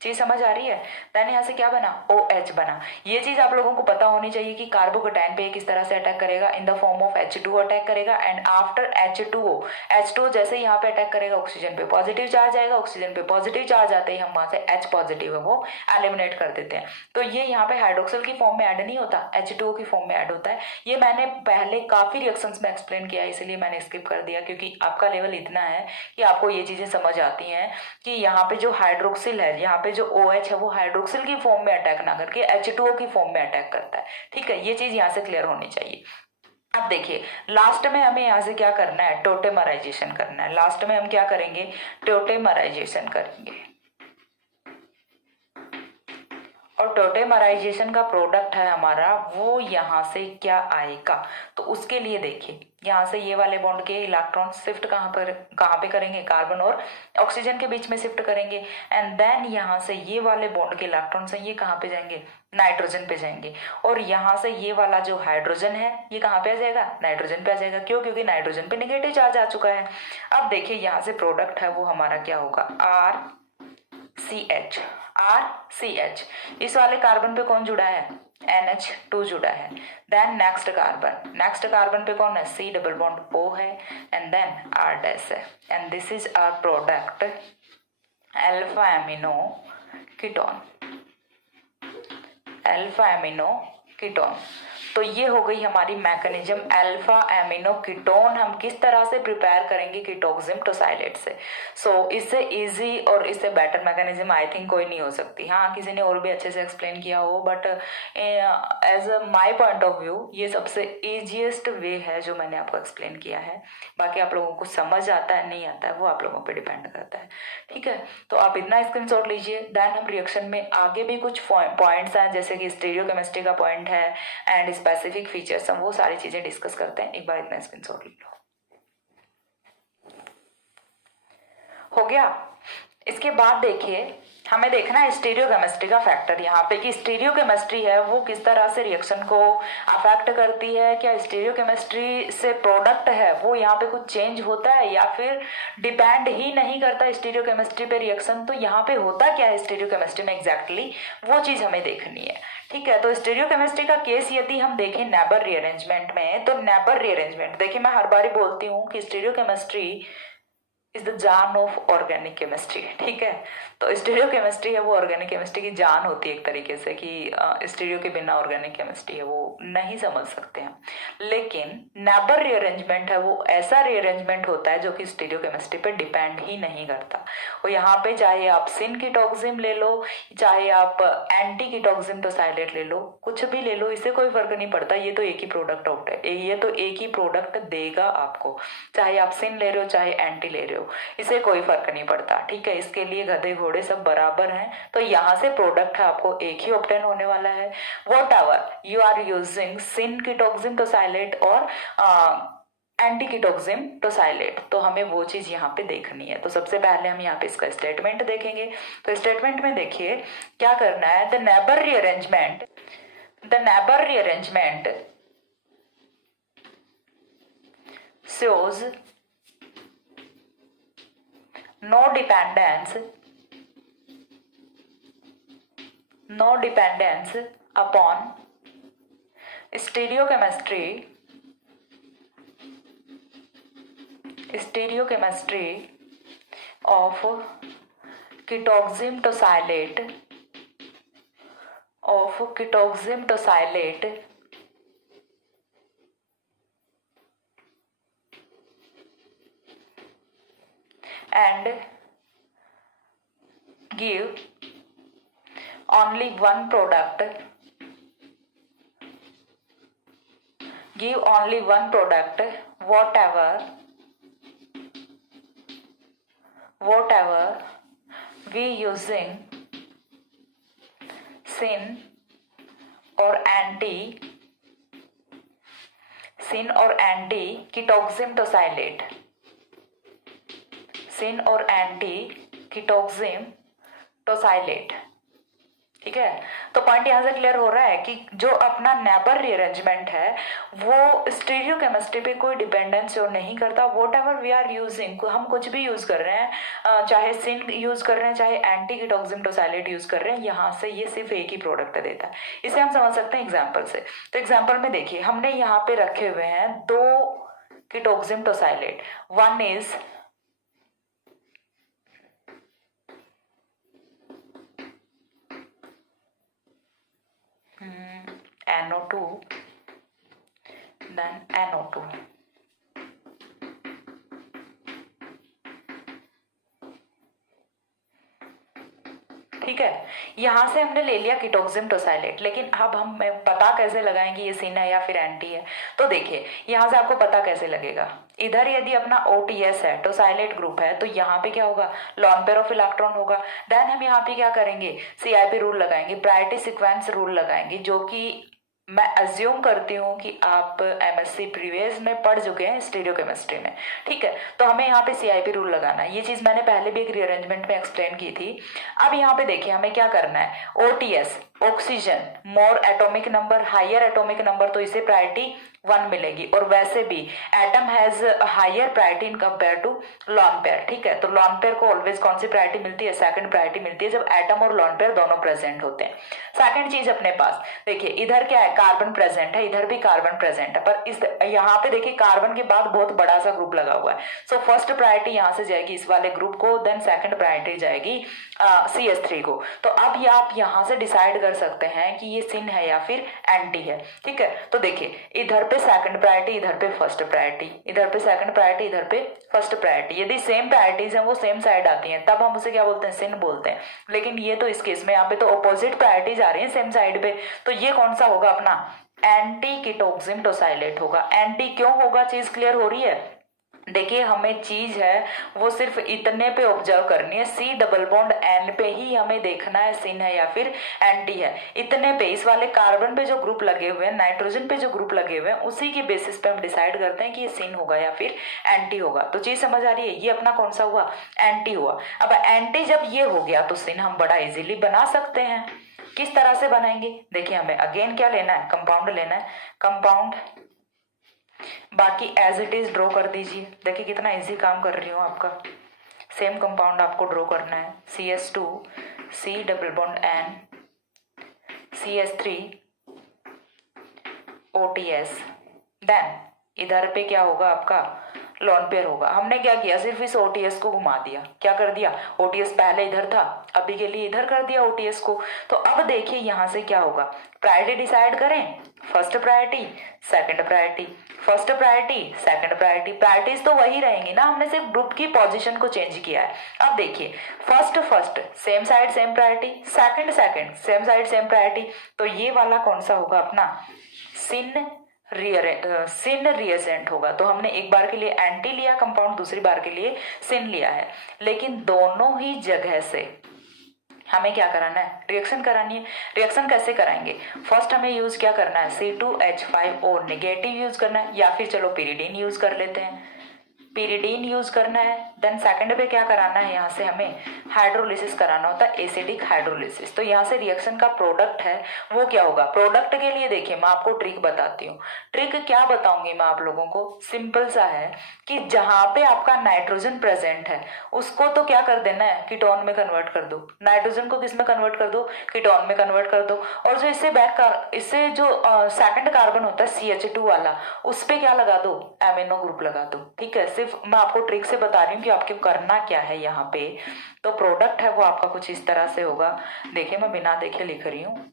चीज समझ आ रही है? देन यहाँ से क्या बना? OH बना। ये चीज आप लोगों को पता होनी चाहिए कि कार्बोकेटाइन पे किस तरह से अटैक करेगा, in the form of H2O attack करेगा। एंड आफ्टर H2O जैसे यहाँ पे अटैक करेगा ऑक्सीजन पे पॉजिटिव चार्ज आएगा। ऑक्सीजन पे पॉजिटिव चार्ज आते ही हम वहां से H पॉजिटिव है वो एलिमिनेट कर देते हैं। तो ये यहाँ पे हाइड्रोक्सिल की फॉर्म में ऐड नहीं होता, H2O की फॉर्म में ऐड होता है। ये मैंने पहले काफी रिएक्शंस में एक्सप्लेन किया है, इसलिए मैंने स्किप कर दिया, क्योंकि आपका लेवल इतना है कि आपको ये चीजें समझ आती हैं कि यहाँ पे जो हाइड्रोक्सिल है, यहाँ पे जो OH है वो हाइड्रोक्सिल की फॉर्म में अटैक ना करके H2O की फॉर्म में अटैक करता है। ठीक है, ये चीज यहाँ से क्लियर होनी चाहिए। अब देखिए लास्ट में हमें यहाँ से क्या करना है? टोटेमराइजेशन करना है। लास्ट में हम क्या करेंगे? टोटेमराइजेशन करेंगे। और टोटेमराइजेशन का प्रोडक्ट है हमारा वो यहाँ से क्या आएगा? तो उसके लिए देखिए यहाँ से ये वाले बॉन्ड के इलेक्ट्रॉन शिफ्ट कहाँ पे करेंगे? कार्बन और ऑक्सीजन के बीच में शिफ्ट करेंगे। एंड देन यहाँ से ये वाले बॉन्ड के इलेक्ट्रॉन से ये कहाँ पे जाएंगे? नाइट्रोजन पे जाएंगे। और यहाँ से ये वाला जो हाइड्रोजन है ये कहाँ पे आ जाएगा? नाइट्रोजन पे आ जाएगा। क्यों? क्योंकि नाइट्रोजन पे नेगेटिव चार्ज आ चुका है। अब देखिए यहाँ से प्रोडक्ट है वो हमारा क्या होगा? RCH। इस वाले कार्बन पे कौन जुड़ा है? NH2 जुड़ा है। देन नेक्स्ट कार्बन पे कौन है? C डबल बॉन्ड O है। एंड देन R डैश है। And this is our product alpha amino ketone. तो ये हो गई हमारी मैकेनिज्म अल्फा एमिनो कीटोन। हम किस तरह से प्रिपेयर करेंगे कीटोक्सिम टोसाइलेट से। सो इससे इजी और इससे बेटर मैकेनिज्म आई थिंक कोई नहीं हो सकती। हाँ, किसी ने और भी अच्छे से एक्सप्लेन किया हो, but as my point of view ये सबसे इजीएस्ट वे है जो मैंने आपको एक्सप्लेन किया है। बाकी आप लोगों को समझ आता है नहीं आता है वो आप लोगों पर डिपेंड करता है। ठीक है, तो आप इतना स्क्रीनशॉट लीजिए। देन हम रिएक्शन में आगे भी कुछ पॉइंट्स हैं, जैसे कि स्टीरियोकेमिस्ट्री का पॉइंट है एंड स्पेसिफिक फीचर्स, हम वो सारी चीजें डिस्कस करते हैं। एक बार इतना स्क्रीनशॉट ले लो। हो गया। इसके बाद देखिए हमें देखना है स्टीरियोकेमिस्ट्री का फैक्टर यहाँ पे, कि स्टीरियोकेमिस्ट्री है वो किस तरह से रिएक्शन को अफेक्ट करती है। क्या स्टीरियोकेमिस्ट्री से प्रोडक्ट है वो यहाँ पे कुछ चेंज होता है या फिर डिपेंड ही नहीं करता स्टीरियोकेमिस्ट्री पे रिएक्शन। तो यहाँ पे होता क्या है स्टीरियोकेमिस्ट्री में एग्जैक्टली, वो चीज हमें देखनी है। ठीक है, तो स्टीरियोकेमिस्ट्री का केस यदि हम देखें नेबर रीअरेंजमेंट में, तो नेबर रीअरेंजमेंट देखिए मैं हर बार बोलती हूँ कि स्टीरियोकेमिस्ट्री इज द जान ऑफ ऑर्गेनिक केमिस्ट्री। ठीक है, तो स्टीरियोकेमिस्ट्री है वो ऑर्गेनिक केमिस्ट्री की जान होती है एक तरीके से, कि स्टीरियो के बिना ऑर्गेनिक केमिस्ट्री है वो नहीं समझ सकते हैं। लेकिन नेबर रीअरेंजमेंट है वो ऐसा रीअरेंजमेंट होता है जो कि स्टीरियोकेमिस्ट्री पे डिपेंड ही नहीं करता। और यहाँ पे चाहे आप सिन कीटोक्सिम ले लो, चाहे आप एंटी कीटोक्सिम टोसाइलेट ले लो, कुछ भी ले लो, इससे कोई फर्क नहीं पड़ता। ये तो एक ही प्रोडक्ट आउट है, ये तो एक ही प्रोडक्ट देगा आपको, चाहे आप सिन ले रहे हो चाहे एंटी ले रहे हो, इसे कोई फर्क नहीं पड़ता। ठीक है, इसके लिए गधे घोड़े सब बराबर हैं। तो यहाँ से प्रोडक्ट है आपको एक ही ऑब्टेन होने वाला है। Whatever you are using syn ketoxime tosylate और एंटी कीटोक्सिम टोसाइलेट, तो हमें वो चीज यहाँ पे देखनी है। तो सबसे पहले हम यहाँ पे इसका स्टेटमेंट देखेंगे। तो स्टेटमेंट में देखिए क्या करना है, the Neber rearrangement shows no dependence upon stereochemistry of ketoxime tosylate and give only one product whatever we using sin or anti कीटोक्सिम tosylate. ठीक है, तो पॉइंट यहाँ से क्लियर हो रहा है कि जो अपना नेबर रीअरेंजमेंट है वो स्टीरियोकेमिस्ट्री पे कोई डिपेंडेंस शो नहीं करता। Whatever we are using, हम कुछ भी यूज कर रहे हैं, चाहे सिन यूज कर रहे हैं चाहे एंटी कीटोक्सिम टोसाइलेट यूज कर रहे हैं, यहाँ से ये सिर्फ एक ही प्रोडक्ट देता है। इसे हम समझ सकते हैं एग्जाम्पल से। तो एग्जाम्पल में देखिए हमने यहाँ पे रखे हुए हैं 2 ketoxime tosylate. One is NO2 then NO2। ठीक है, यहां से हमने ले लिया कीटोक्सिम टोसाइलेट, लेकिन अब हम पता कैसे लगाएंगे ये सिन है या फिर एंटी है। तो देखिए यहां से आपको पता कैसे लगेगा, इधर यदि अपना OTS है टोसाइलेट ग्रुप है तो यहाँ पे क्या होगा, लॉन पेयर ऑफ इलेक्ट्रॉन होगा। देन हम यहाँ पे क्या करेंगे, CIP रूल लगाएंगे, प्रायोरिटी सीक्वेंस रूल लगाएंगे, जो कि मैं अज्यूम करती हूँ कि आप MSc प्रीवियस में पढ़ चुके हैं स्टीरियोकेमिस्ट्री में। ठीक है, तो हमें यहाँ पे CIP रूल लगाना है। ये चीज मैंने पहले भी एक रीअरेंजमेंट में एक्सप्लेन की थी। अब यहाँ पे देखिए हमें क्या करना है, OTS oxygen more atomic number, higher atomic number, तो इसे प्रायोरिटी 1 मिलेगी। और वैसे भी atom has higher priority in compare to lone pair. ठीक है, तो लॉन पेयर को ऑलवेज कौन सी प्रायोरिटी मिलती है, सेकंड प्रायोरिटी मिलती है जब एटम और लॉन पेयर दोनों प्रेजेंट होते हैं। सेकंड चीज अपने पास देखिए इधर क्या है, कार्बन प्रेजेंट है, इधर भी कार्बन प्रेजेंट है, पर इस यहाँ पे देखिए कार्बन के बाद बहुत बड़ा सा ग्रुप लगा हुआ है। सो फर्स्ट प्रायोरिटी यहाँ से जाएगी इस वाले ग्रुप को, देन सेकंड प्रायोरिटी जाएगी CH3 को। तो अब आप यहाँ से डिसाइड कर सकते हैं कि ये सिन है या फिर एंटी है। ठीक है, तो देखिए इधर पे सेकंड प्रायोरिटी, इधर पे फर्स्ट प्रायोरिटी, इधर पे सेकंड प्रायोरिटी, इधर पे फर्स्ट प्रायोरिटी। यदि सेम प्रायोरिटीज हैं, वो सेम साइड आती हैं, तब हम उसे क्या बोलते हैं, सिन बोलते हैं। लेकिन ये तो इस केस में यहाँ पे तो अपोजिट प्रायोरिटीज आ रही हैं सेम साइड पे, तो ये कौन सा होगा अपना, एंटी कीटोक्सिम टोसाइलेट होगा। एंटी क्यों होगा, चीज क्लियर हो रही है। देखिए हमें चीज है वो सिर्फ इतने पे ऑब्जर्व करनी है, C डबल बॉन्ड N पे ही हमें देखना है सिन है या फिर एंटी है। इतने पे, इस वाले कार्बन पे जो ग्रुप लगे हुए हैं, नाइट्रोजन पे जो ग्रुप लगे हुए हैं, उसी की बेसिस पे हम डिसाइड करते हैं कि ये सिन होगा या फिर एंटी होगा। तो चीज समझ आ रही है, ये अपना कौन सा हुआ, एंटी हुआ। अब एंटी जब ये हो गया तो सिन हम बड़ा इजीली बना सकते हैं। किस तरह से बनाएंगे, देखिए हमें अगेन क्या लेना है, कंपाउंड लेना है, कंपाउंड बाकी एज इट इज ड्रॉ कर दीजिए। देखिए कितना इजी काम कर रही हूँ आपका। सेम कंपाउंड आपको ड्रॉ करना है, CH2 C double bond N CH3 OTS। Then इधर पे क्या होगा आपका, लॉन पेयर होगा। हमने क्या किया, सिर्फ इस OTS को घुमा दिया। क्या कर दिया, OTS पहले इधर था, अभी के लिए इधर कर दिया OTS को। तो अब देखिए यहाँ से क्या होगा, प्रायोरिटी डिसाइड करें, first priority second priority, first priority second priority. Priorities तो वही रहेंगी ना, हमने सिर्फ ग्रुप की पोजीशन को चेंज किया है। अब देखिए first sem side same priority, second same side same priority. तो ये वाला कौन सा होगा अपना, सिन रिएजेंट होगा। तो हमने एक बार के लिए एंटी लिया कंपाउंड, दूसरी बार के लिए सिन लिया है, लेकिन दोनों ही जगह से हमें क्या कराना है, रिएक्शन करानी है। रिएक्शन कैसे कराएंगे, फर्स्ट हमें यूज क्या करना है, C2H5O नेगेटिव यूज करना है, या फिर चलो पिरिडीन यूज कर लेते हैं, पिरिडीन यूज करना है। देन सेकंड पे क्या कराना है, यहाँ से हमें हाइड्रोलिसिस कराना होता है, एसिडिक हाइड्रोलिसिस। तो यहाँ से रिएक्शन का प्रोडक्ट है वो क्या होगा। प्रोडक्ट के लिए देखिए मैं आपको ट्रिक बताती हूँ। ट्रिक क्या बताऊंगी मैं आप लोगों को, सिंपल सा है कि जहां पे आपका नाइट्रोजन प्रेजेंट है उसको तो क्या कर देना है, कीटोन में कन्वर्ट कर दो। नाइट्रोजन को किस में कन्वर्ट कर दो, कीटोन में कन्वर्ट कर दो। और जो इससे जो सेकंड कार्बन होता है CH2 वाला, उस पे क्या लगा दो, एमिनो ग्रुप लगा दो। ठीक है, सिर्फ मैं आपको ट्रिक से बता रही हूँ कि आपको करना क्या है यहाँ पे। तो प्रोडक्ट है वो आपका कुछ इस तरह से होगा। देखिए मैं बिना देखे लिख रही हूँ।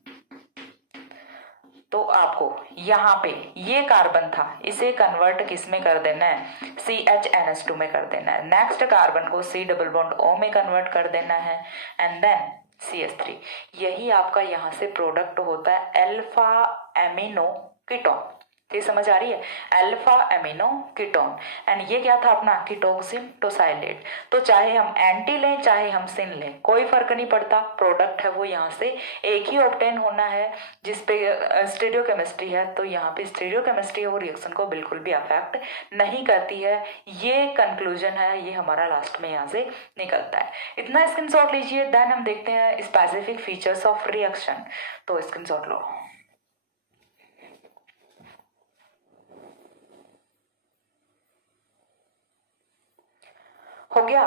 तो आपको यहाँ पे ये कार्बन था, इसे कन्वर्ट किस में कर देना है, CHNH2 में कर देना है। नेक्स्ट कार्बन को C डबल बॉन्ड O में कन्वर्ट कर देना है एंड देन CH3। यही आपका यहाँ से प्रोडक्ट होता है अल्फा एमिनो कीटोन। ये समझ आ रही है, अल्फा एमिनो कीटोन। एंड ये क्या था अपना, कीटोक्सिन टोसाइलेट। तो चाहे हम एंटी लें चाहे हम सिन लें कोई फर्क नहीं पड़ता, प्रोडक्ट है वो यहाँ से एक ही ऑब्टेन होना है जिसपे स्टीरियोकेमिस्ट्री है। तो यहाँ पे स्टीरियोकेमिस्ट्री वो रिएक्शन को बिल्कुल भी अफेक्ट नहीं करती है। ये कंक्लूजन है, ये हमारा लास्ट में यहाँ से निकलता है। इतना स्क्रीनशॉट लीजिए, देन हम देखते हैं स्पेसिफिक फीचर्स ऑफ रिएक्शन। तो स्क्रीनशॉट लो। हो गया।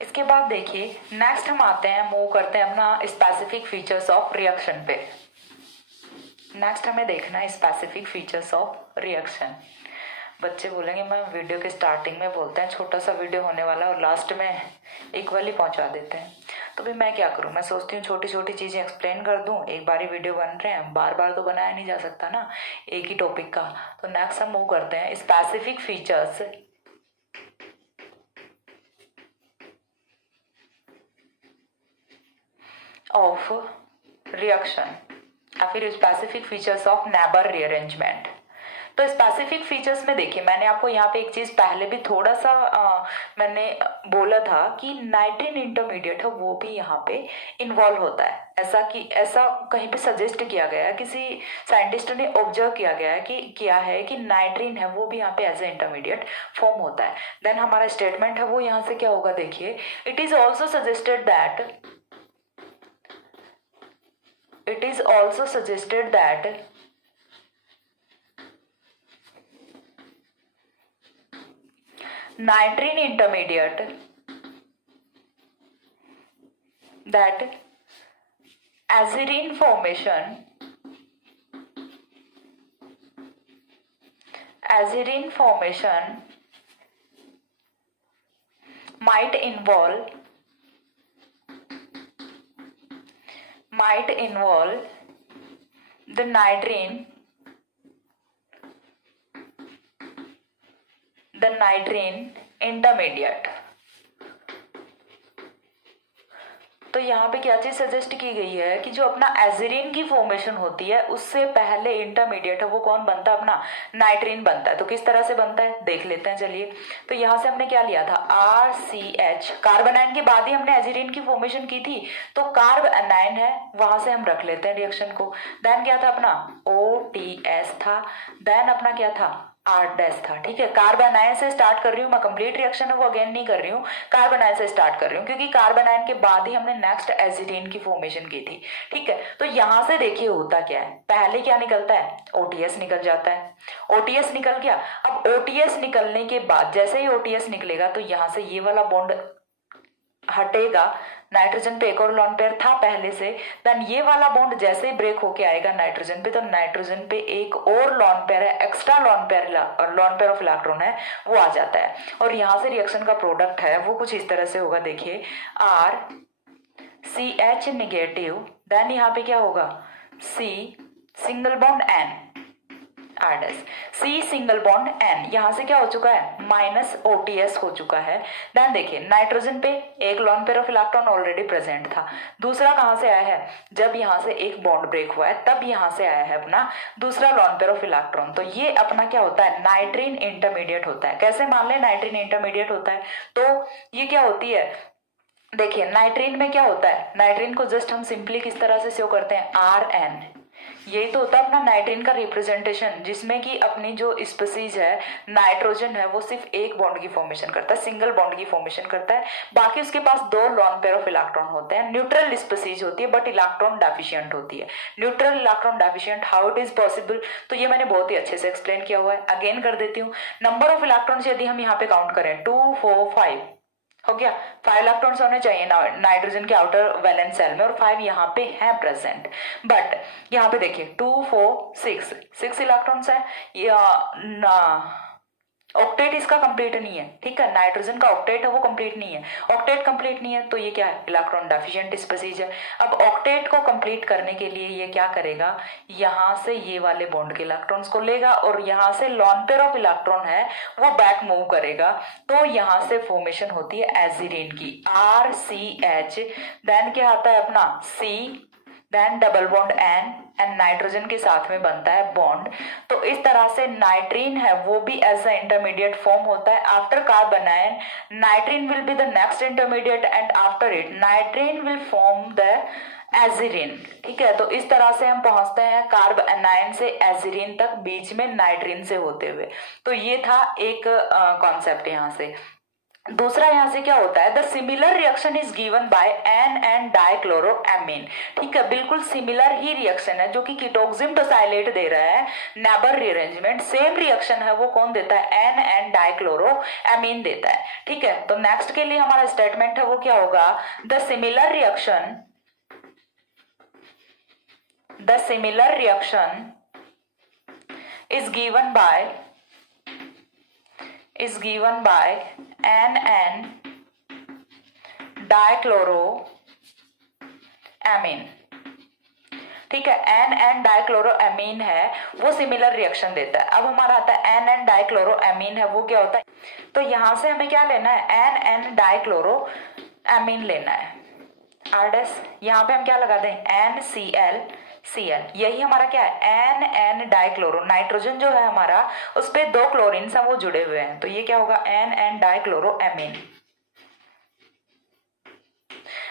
इसके बाद देखिए नेक्स्ट हम आते हैं, मूव करते हैं अपना स्पेसिफिक फीचर्स ऑफ रिएक्शन पे। नेक्स्ट हमें देखना है स्पेसिफिक फीचर्स ऑफ रिएक्शन। बच्चे बोलेंगे मैम वीडियो के स्टार्टिंग में बोलते हैं छोटा सा वीडियो होने वाला और लास्ट में इक्वली पहुंचा देते हैं। तो भाई मैं क्या करूं, मैं सोचती हूँ छोटी छोटी चीजें एक्सप्लेन कर दूं। एक बार ही वीडियो बन रहे हैं, बार बार तो बनाया नहीं जा सकता ना एक ही टॉपिक का। तो नेक्स्ट हम मूव करते हैं स्पेसिफिक फीचर्स ऑफ रिएक्शन या फिर specific features of neighbour rearrangement. तो स्पेसिफिक फीचर्स में देखिए मैंने आपको यहाँ पे एक चीज पहले भी थोड़ा सा मैंने बोला था कि नाइट्रिन इंटरमीडिएट है वो भी यहाँ पे इन्वॉल्व होता है। ऐसा कहीं पे सजेस्ट किया गया है, किसी साइंटिस्ट ने ऑब्जर्व किया गया है कि क्या है कि नाइट्रिन है वो भी यहाँ पे एज ए इंटरमीडिएट फॉर्म होता है। देन हमारा स्टेटमेंट है वो यहाँ से क्या होगा, देखिए it is also suggested that nitrine intermediate that azerine formation might involve the nitrine intermediate। तो यहाँ पे क्या चीज सजेस्ट की गई है कि जो अपना एजिरिन की फॉर्मेशन होती है उससे पहले इंटरमीडिएट है वो कौन बनता है, अपना नाइट्रिन बनता है। तो किस तरह से बनता है देख लेते हैं चलिए। तो यहाँ से हमने क्या लिया था, RCH, कार्बन आयन के बाद ही हमने एजिरिन की फॉर्मेशन की थी। तो कार्ब एनायन है वहां से हम रख लेते हैं रिएक्शन को। देन क्या था अपना OTS था, देन अपना क्या था R- था। ठीक है, कार्बन आयन से स्टार्ट कर रही हूँ मैं, कंप्लीट रिएक्शन है वो अगेन नहीं कर रही हूँ, कार्बन आयन से स्टार्ट कर रही हूँ क्योंकि कार्बन आयन के बाद ही हमने नेक्स्ट एजिटीन की फॉर्मेशन की थी। ठीक है, तो यहां से देखिए होता क्या है, पहले क्या निकलता है, OTS निकल जाता है। OTS निकल गया। अब OTS निकलने के बाद जैसे ही OTS निकलेगा तो यहां से ये वाला बॉन्ड हटेगा, नाइट्रोजन पे एक और लॉन पेयर था पहले से। देन ये वाला बॉन्ड जैसे ही ब्रेक होके आएगा नाइट्रोजन पे, तो नाइट्रोजन पे एक और लॉन पेयर है, extra lone pair of electron है वो आ जाता है। और यहां से रिएक्शन का प्रोडक्ट है वो कुछ इस तरह से होगा, देखिए RCH नेगेटिव, देन यहाँ पे क्या होगा C single bond N, C single bond N, यहां से क्या हो चुका है -OTS हो चुका है। देन देखिए नाइट्रोजन पे एक lone pair of electron already present था, दूसरा कहां से आया है, जब यहां से एक बॉन्ड ब्रेक हुआ है तब यहां से आया है अपना दूसरा लॉन पेयर ऑफ इलेक्ट्रॉन। तो ये अपना क्या होता है, नाइट्रिन इंटरमीडिएट होता है। कैसे मान ले नाइट्रिन इंटरमीडिएट होता है, तो ये क्या होती है, देखिए नाइट्रिन में क्या होता है, नाइट्रिन को जस्ट हम सिंपली किस तरह से शो करते हैं RN, यही तो होता है अपना नाइट्रीन का रिप्रेजेंटेशन, जिसमें कि अपनी जो स्पीसीज है नाइट्रोजन है वो सिर्फ एक बॉन्ड की फॉर्मेशन करता है, सिंगल बॉन्ड की फॉर्मेशन करता है, बाकी उसके पास 2 लॉन पेयर ऑफ इलेक्ट्रॉन होते हैं। न्यूट्रल स्पीसीज होती है बट इलेक्ट्रॉन डेफिशिएंट होती है। Neutral electron deficient, how it is possible, तो ये मैंने बहुत ही अच्छे से एक्सप्लेन किया हुआ है, अगेन कर देती हूँ। नंबर ऑफ इलेक्ट्रॉन्स यदि हम यहाँ पे काउंट करें 2 4 5 हो गया, 5 इलेक्ट्रॉन्स होने चाहिए नाइट्रोजन के आउटर वैलेंस सेल में और 5 यहाँ पे हैं प्रेजेंट। बट यहाँ पे देखिए 2 4 6 इलेक्ट्रॉन्स है, ऑक्टेट इसका कंप्लीट नहीं है, ठीक है, नाइट्रोजन का ऑक्टेट है वो कंप्लीट नहीं है, ऑक्टेट कंप्लीट नहीं है तो ये क्या है, इलेक्ट्रॉन डेफिशिएंट स्पीसीज है। अब ऑक्टेट को कंप्लीट करने के लिए ये क्या करेगा, यहाँ से ये वाले बॉन्ड के इलेक्ट्रॉन्स को लेगा और यहाँ से लॉन पेयर ऑफ इलेक्ट्रॉन है वो बैक मूव करेगा, तो यहाँ से फॉर्मेशन होती है एजिरीन की, RCH, देन क्या आता है अपना C, then double bond and nitrogen के साथ में बनता है बॉन्ड। तो इस तरह से नाइट्रीन है वो भी एज अ इंटरमीडिएट फॉर्म होता है after carbon ion, nitrene will be the next intermediate and after it nitrene will form the aziridine, ठीक है। तो इस तरह से हम पहुंचते हैं कार्ब एनायन से एजिरीन तक, बीच में नाइट्रीन से होते हुए। तो ये था एक कॉन्सेप्ट यहाँ से। दूसरा यहां से क्या होता है, the similar reaction is given by N dichloroamine, ठीक है, बिल्कुल सिमिलर ही रिएक्शन है जो कि कीटोक्सिम टोसाइलेट दे रहा है, नेबर रीअरेंजमेंट, सेम रिएक्शन है वो कौन देता है, एन डाइक्लोरोएमीन देता है, ठीक है। तो नेक्स्ट के लिए हमारा स्टेटमेंट है वो क्या होगा, the similar reaction is given by NN डाइक्लोरोएमीन, ठीक है, NN डाइक्लोरोएमीन है वो सिमिलर रिएक्शन देता है। अब हमारा आता है NN डाइक्लोरोएमीन है वो क्या होता है, तो यहां से हमें क्या लेना है, NN डाइक्लोरोएमीन लेना है, R' यहाँ पे हम क्या लगा दें, NCl, यही हमारा क्या है, NN डाइक्लोरो, नाइट्रोजन जो है हमारा उस पे 2 क्लोरीन हैं वो जुड़े हुए हैं, तो ये क्या होगा, NN डाइक्लोरोएमीन।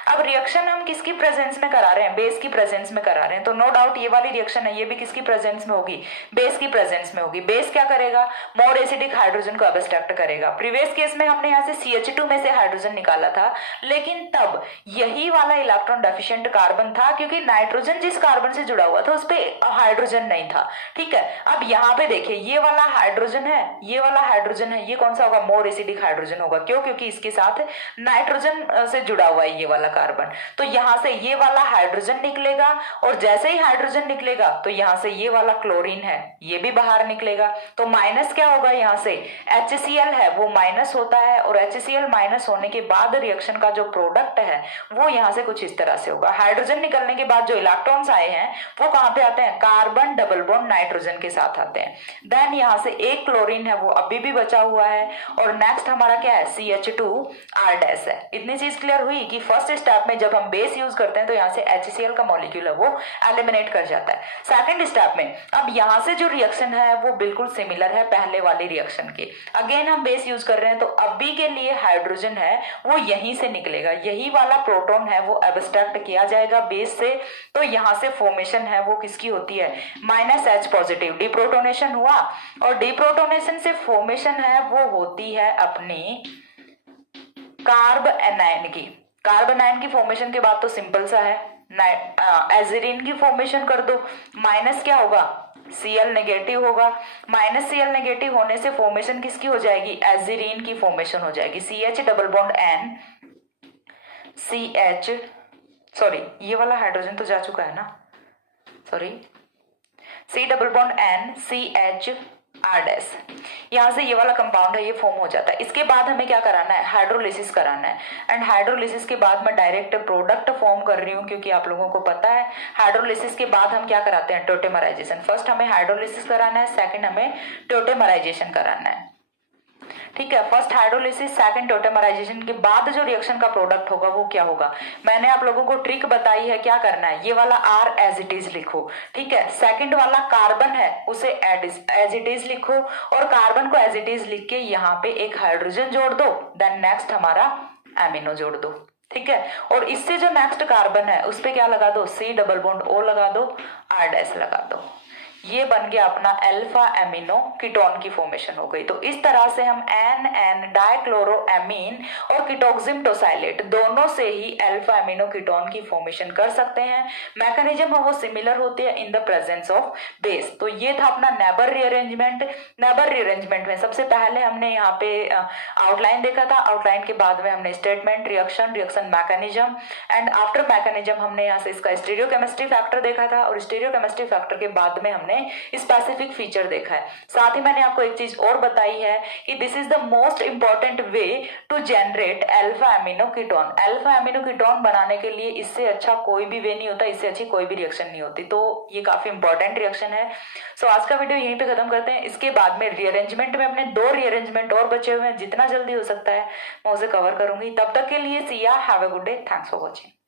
अब रिएक्शन हम किसकी प्रेजेंस में करा रहे हैं, बेस की प्रेजेंस में करा रहे हैं, तो नो डाउट ये वाली रिएक्शन है ये भी किसकी प्रेजेंस में होगी, बेस की प्रेजेंस में होगी। बेस क्या करेगा, मोर एसिडिक हाइड्रोजन को एब्स्ट्रैक्ट करेगा। प्रीवियस केस में हमने यहाँ से CH2 में से हाइड्रोजन निकाला था, लेकिन तब यही वाला इलेक्ट्रॉन डेफिशिएंट कार्बन था क्योंकि नाइट्रोजन जिस कार्बन से जुड़ा हुआ था उस पर हाइड्रोजन नहीं था, ठीक है। अब यहाँ पे देखिए ये वाला हाइड्रोजन है, ये वाला हाइड्रोजन है, ये कौन सा होगा, मोर एसिडिक हाइड्रोजन होगा, क्यों, क्योंकि इसके साथ नाइट्रोजन से जुड़ा हुआ है ये वाला कार्बन। तो यहां से ये वाला हाइड्रोजन निकलेगा और जैसे ही हाइड्रोजन निकलेगा तो यहां से ये वाला क्लोरीन है ये भी बाहर निकलेगा, तो माइनस क्या होगा, यहां से HCl है वो माइनस होता है और HCl माइनस होने के बाद रिएक्शन का जो प्रोडक्ट है वो यहां से कुछ इस तरह से होगा। हाइड्रोजन निकलने के बाद जो इलेक्ट्रॉन्स आए हैं वो कहां पे आते हैं, कार्बन डबल बॉन्ड नाइट्रोजन के साथ आते हैं। देन यहां से एक क्लोरीन है वो अभी भी बचा हुआ है और नेक्स्ट हमारा क्या है, CH2R' है। इतनी चीज क्लियर हुई कि फर्स्ट स्टेप में जब हम बेस यूज करते हैं तो यहाँ से HCl का मॉलिक्यूल है वो एलिमिनेट कर जाता है। सेकंड स्टेप में अब यहाँ से जो रिएक्शन है वो बिल्कुल सिमिलर है पहले वाली रिएक्शन के, अगेन हम बेस यूज कर रहे हैं तो अभी के लिए हाइड्रोजन है वो यहीं से निकलेगा, यही वाला प्रोटॉन है वो एब्स्ट्रैक्ट किया जाएगा बेस से, तो यहाँ से फॉर्मेशन है वो किसकी होती है, -H पॉजिटिव, डिप्रोटोनेशन हुआ और डिप्रोटोनेशन से फॉर्मेशन है वो होती है अपनी कार्ब एनायन की। कार्बन आयन की फॉर्मेशन के बाद तो सिंपल सा है, एजिरीन की फॉर्मेशन कर दो, माइनस क्या होगा, Cl नेगेटिव होगा, -Cl नेगेटिव होने से फॉर्मेशन किसकी हो जाएगी, एजिरीन की फॉर्मेशन हो जाएगी, CH double bond N CH, sorry ये वाला हाइड्रोजन तो जा चुका है ना, sorry C double bond N CH R', यहाँ से ये वाला कंपाउंड है ये फॉर्म हो जाता है। इसके बाद हमें क्या कराना है, हाइड्रोलिसिस कराना है एंड हाइड्रोलिसिस के बाद मैं डायरेक्ट प्रोडक्ट फॉर्म कर रही हूँ क्योंकि आप लोगों को पता है हाइड्रोलिसिस के बाद हम क्या कराते हैं, टोटेमराइजेशन। फर्स्ट हमें हाइड्रोलिसिस कराना है, सेकंड हमें टोटेमराइजेशन कराना है, ठीक है। फर्स्ट हाइड्रोलिसिस सेकंड टोटेमराइजेशन के बाद जो रिएक्शन का प्रोडक्ट होगा वो क्या होगा, मैंने आप लोगों को ट्रिक बताई है क्या करना है, ये वाला R एज इट इज लिखो, ठीक है। सेकंड वाला कार्बन है उसे एज इट इज लिखो और कार्बन को एज इट इज लिख के यहाँ पे एक हाइड्रोजन जोड़ दो, देन नेक्स्ट हमारा एमिनो जोड़ दो, ठीक है। और इससे जो नेक्स्ट कार्बन है उस पे क्या लगा दो, C डबल बॉन्ड O लगा दो, R डैश लगा दो। ये बन गया अपना अल्फा एमिनो कीटोन की फॉर्मेशन हो गई। तो इस तरह से हम NN डाइक्लोरोएमीन और कीटोक्सिम टोसाइलेट दोनों से ही अल्फा एमिनो कीटोन की फॉर्मेशन कर सकते हैं। मैकेनिज्म वो सिमिलर होती है in the presence of base. तो ये था अपना नेबर रीअरेंजमेंट। नेबर रीअरेंजमेंट में सबसे पहले हमने यहाँ पे आउटलाइन देखा था, आउटलाइन के बाद में हमने statement, reaction, reaction mechanism and after mechanism हमने यहाँ से इसका स्टीरियोकेमिस्ट्री फैक्टर देखा था और स्टीरियोकेमिस्ट्री फैक्टर के बाद में हमने स्पेसिफिक फीचर देखा है। साथ ही मैंने आपको एक चीज और बताई है कि this is the most important way to generate alpha amino ketone. Alpha amino ketone बनाने के लिए इससे अच्छा कोई भी वे नहीं होता, इससे अच्छी कोई भी रिएक्शन नहीं होती। तो ये काफी इंपॉर्टेंट रिएक्शन है। सो आज का वीडियो यहीं पे खत्म करते हैं। इसके बाद में रीअरेंजमेंट में अपने 2 रीअरेंजमेंट और बचे हुए हैं, जितना जल्दी हो सकता है मैं उसे कवर करूंगी। तब तक के लिए सी या, have a good day, thanks for watching.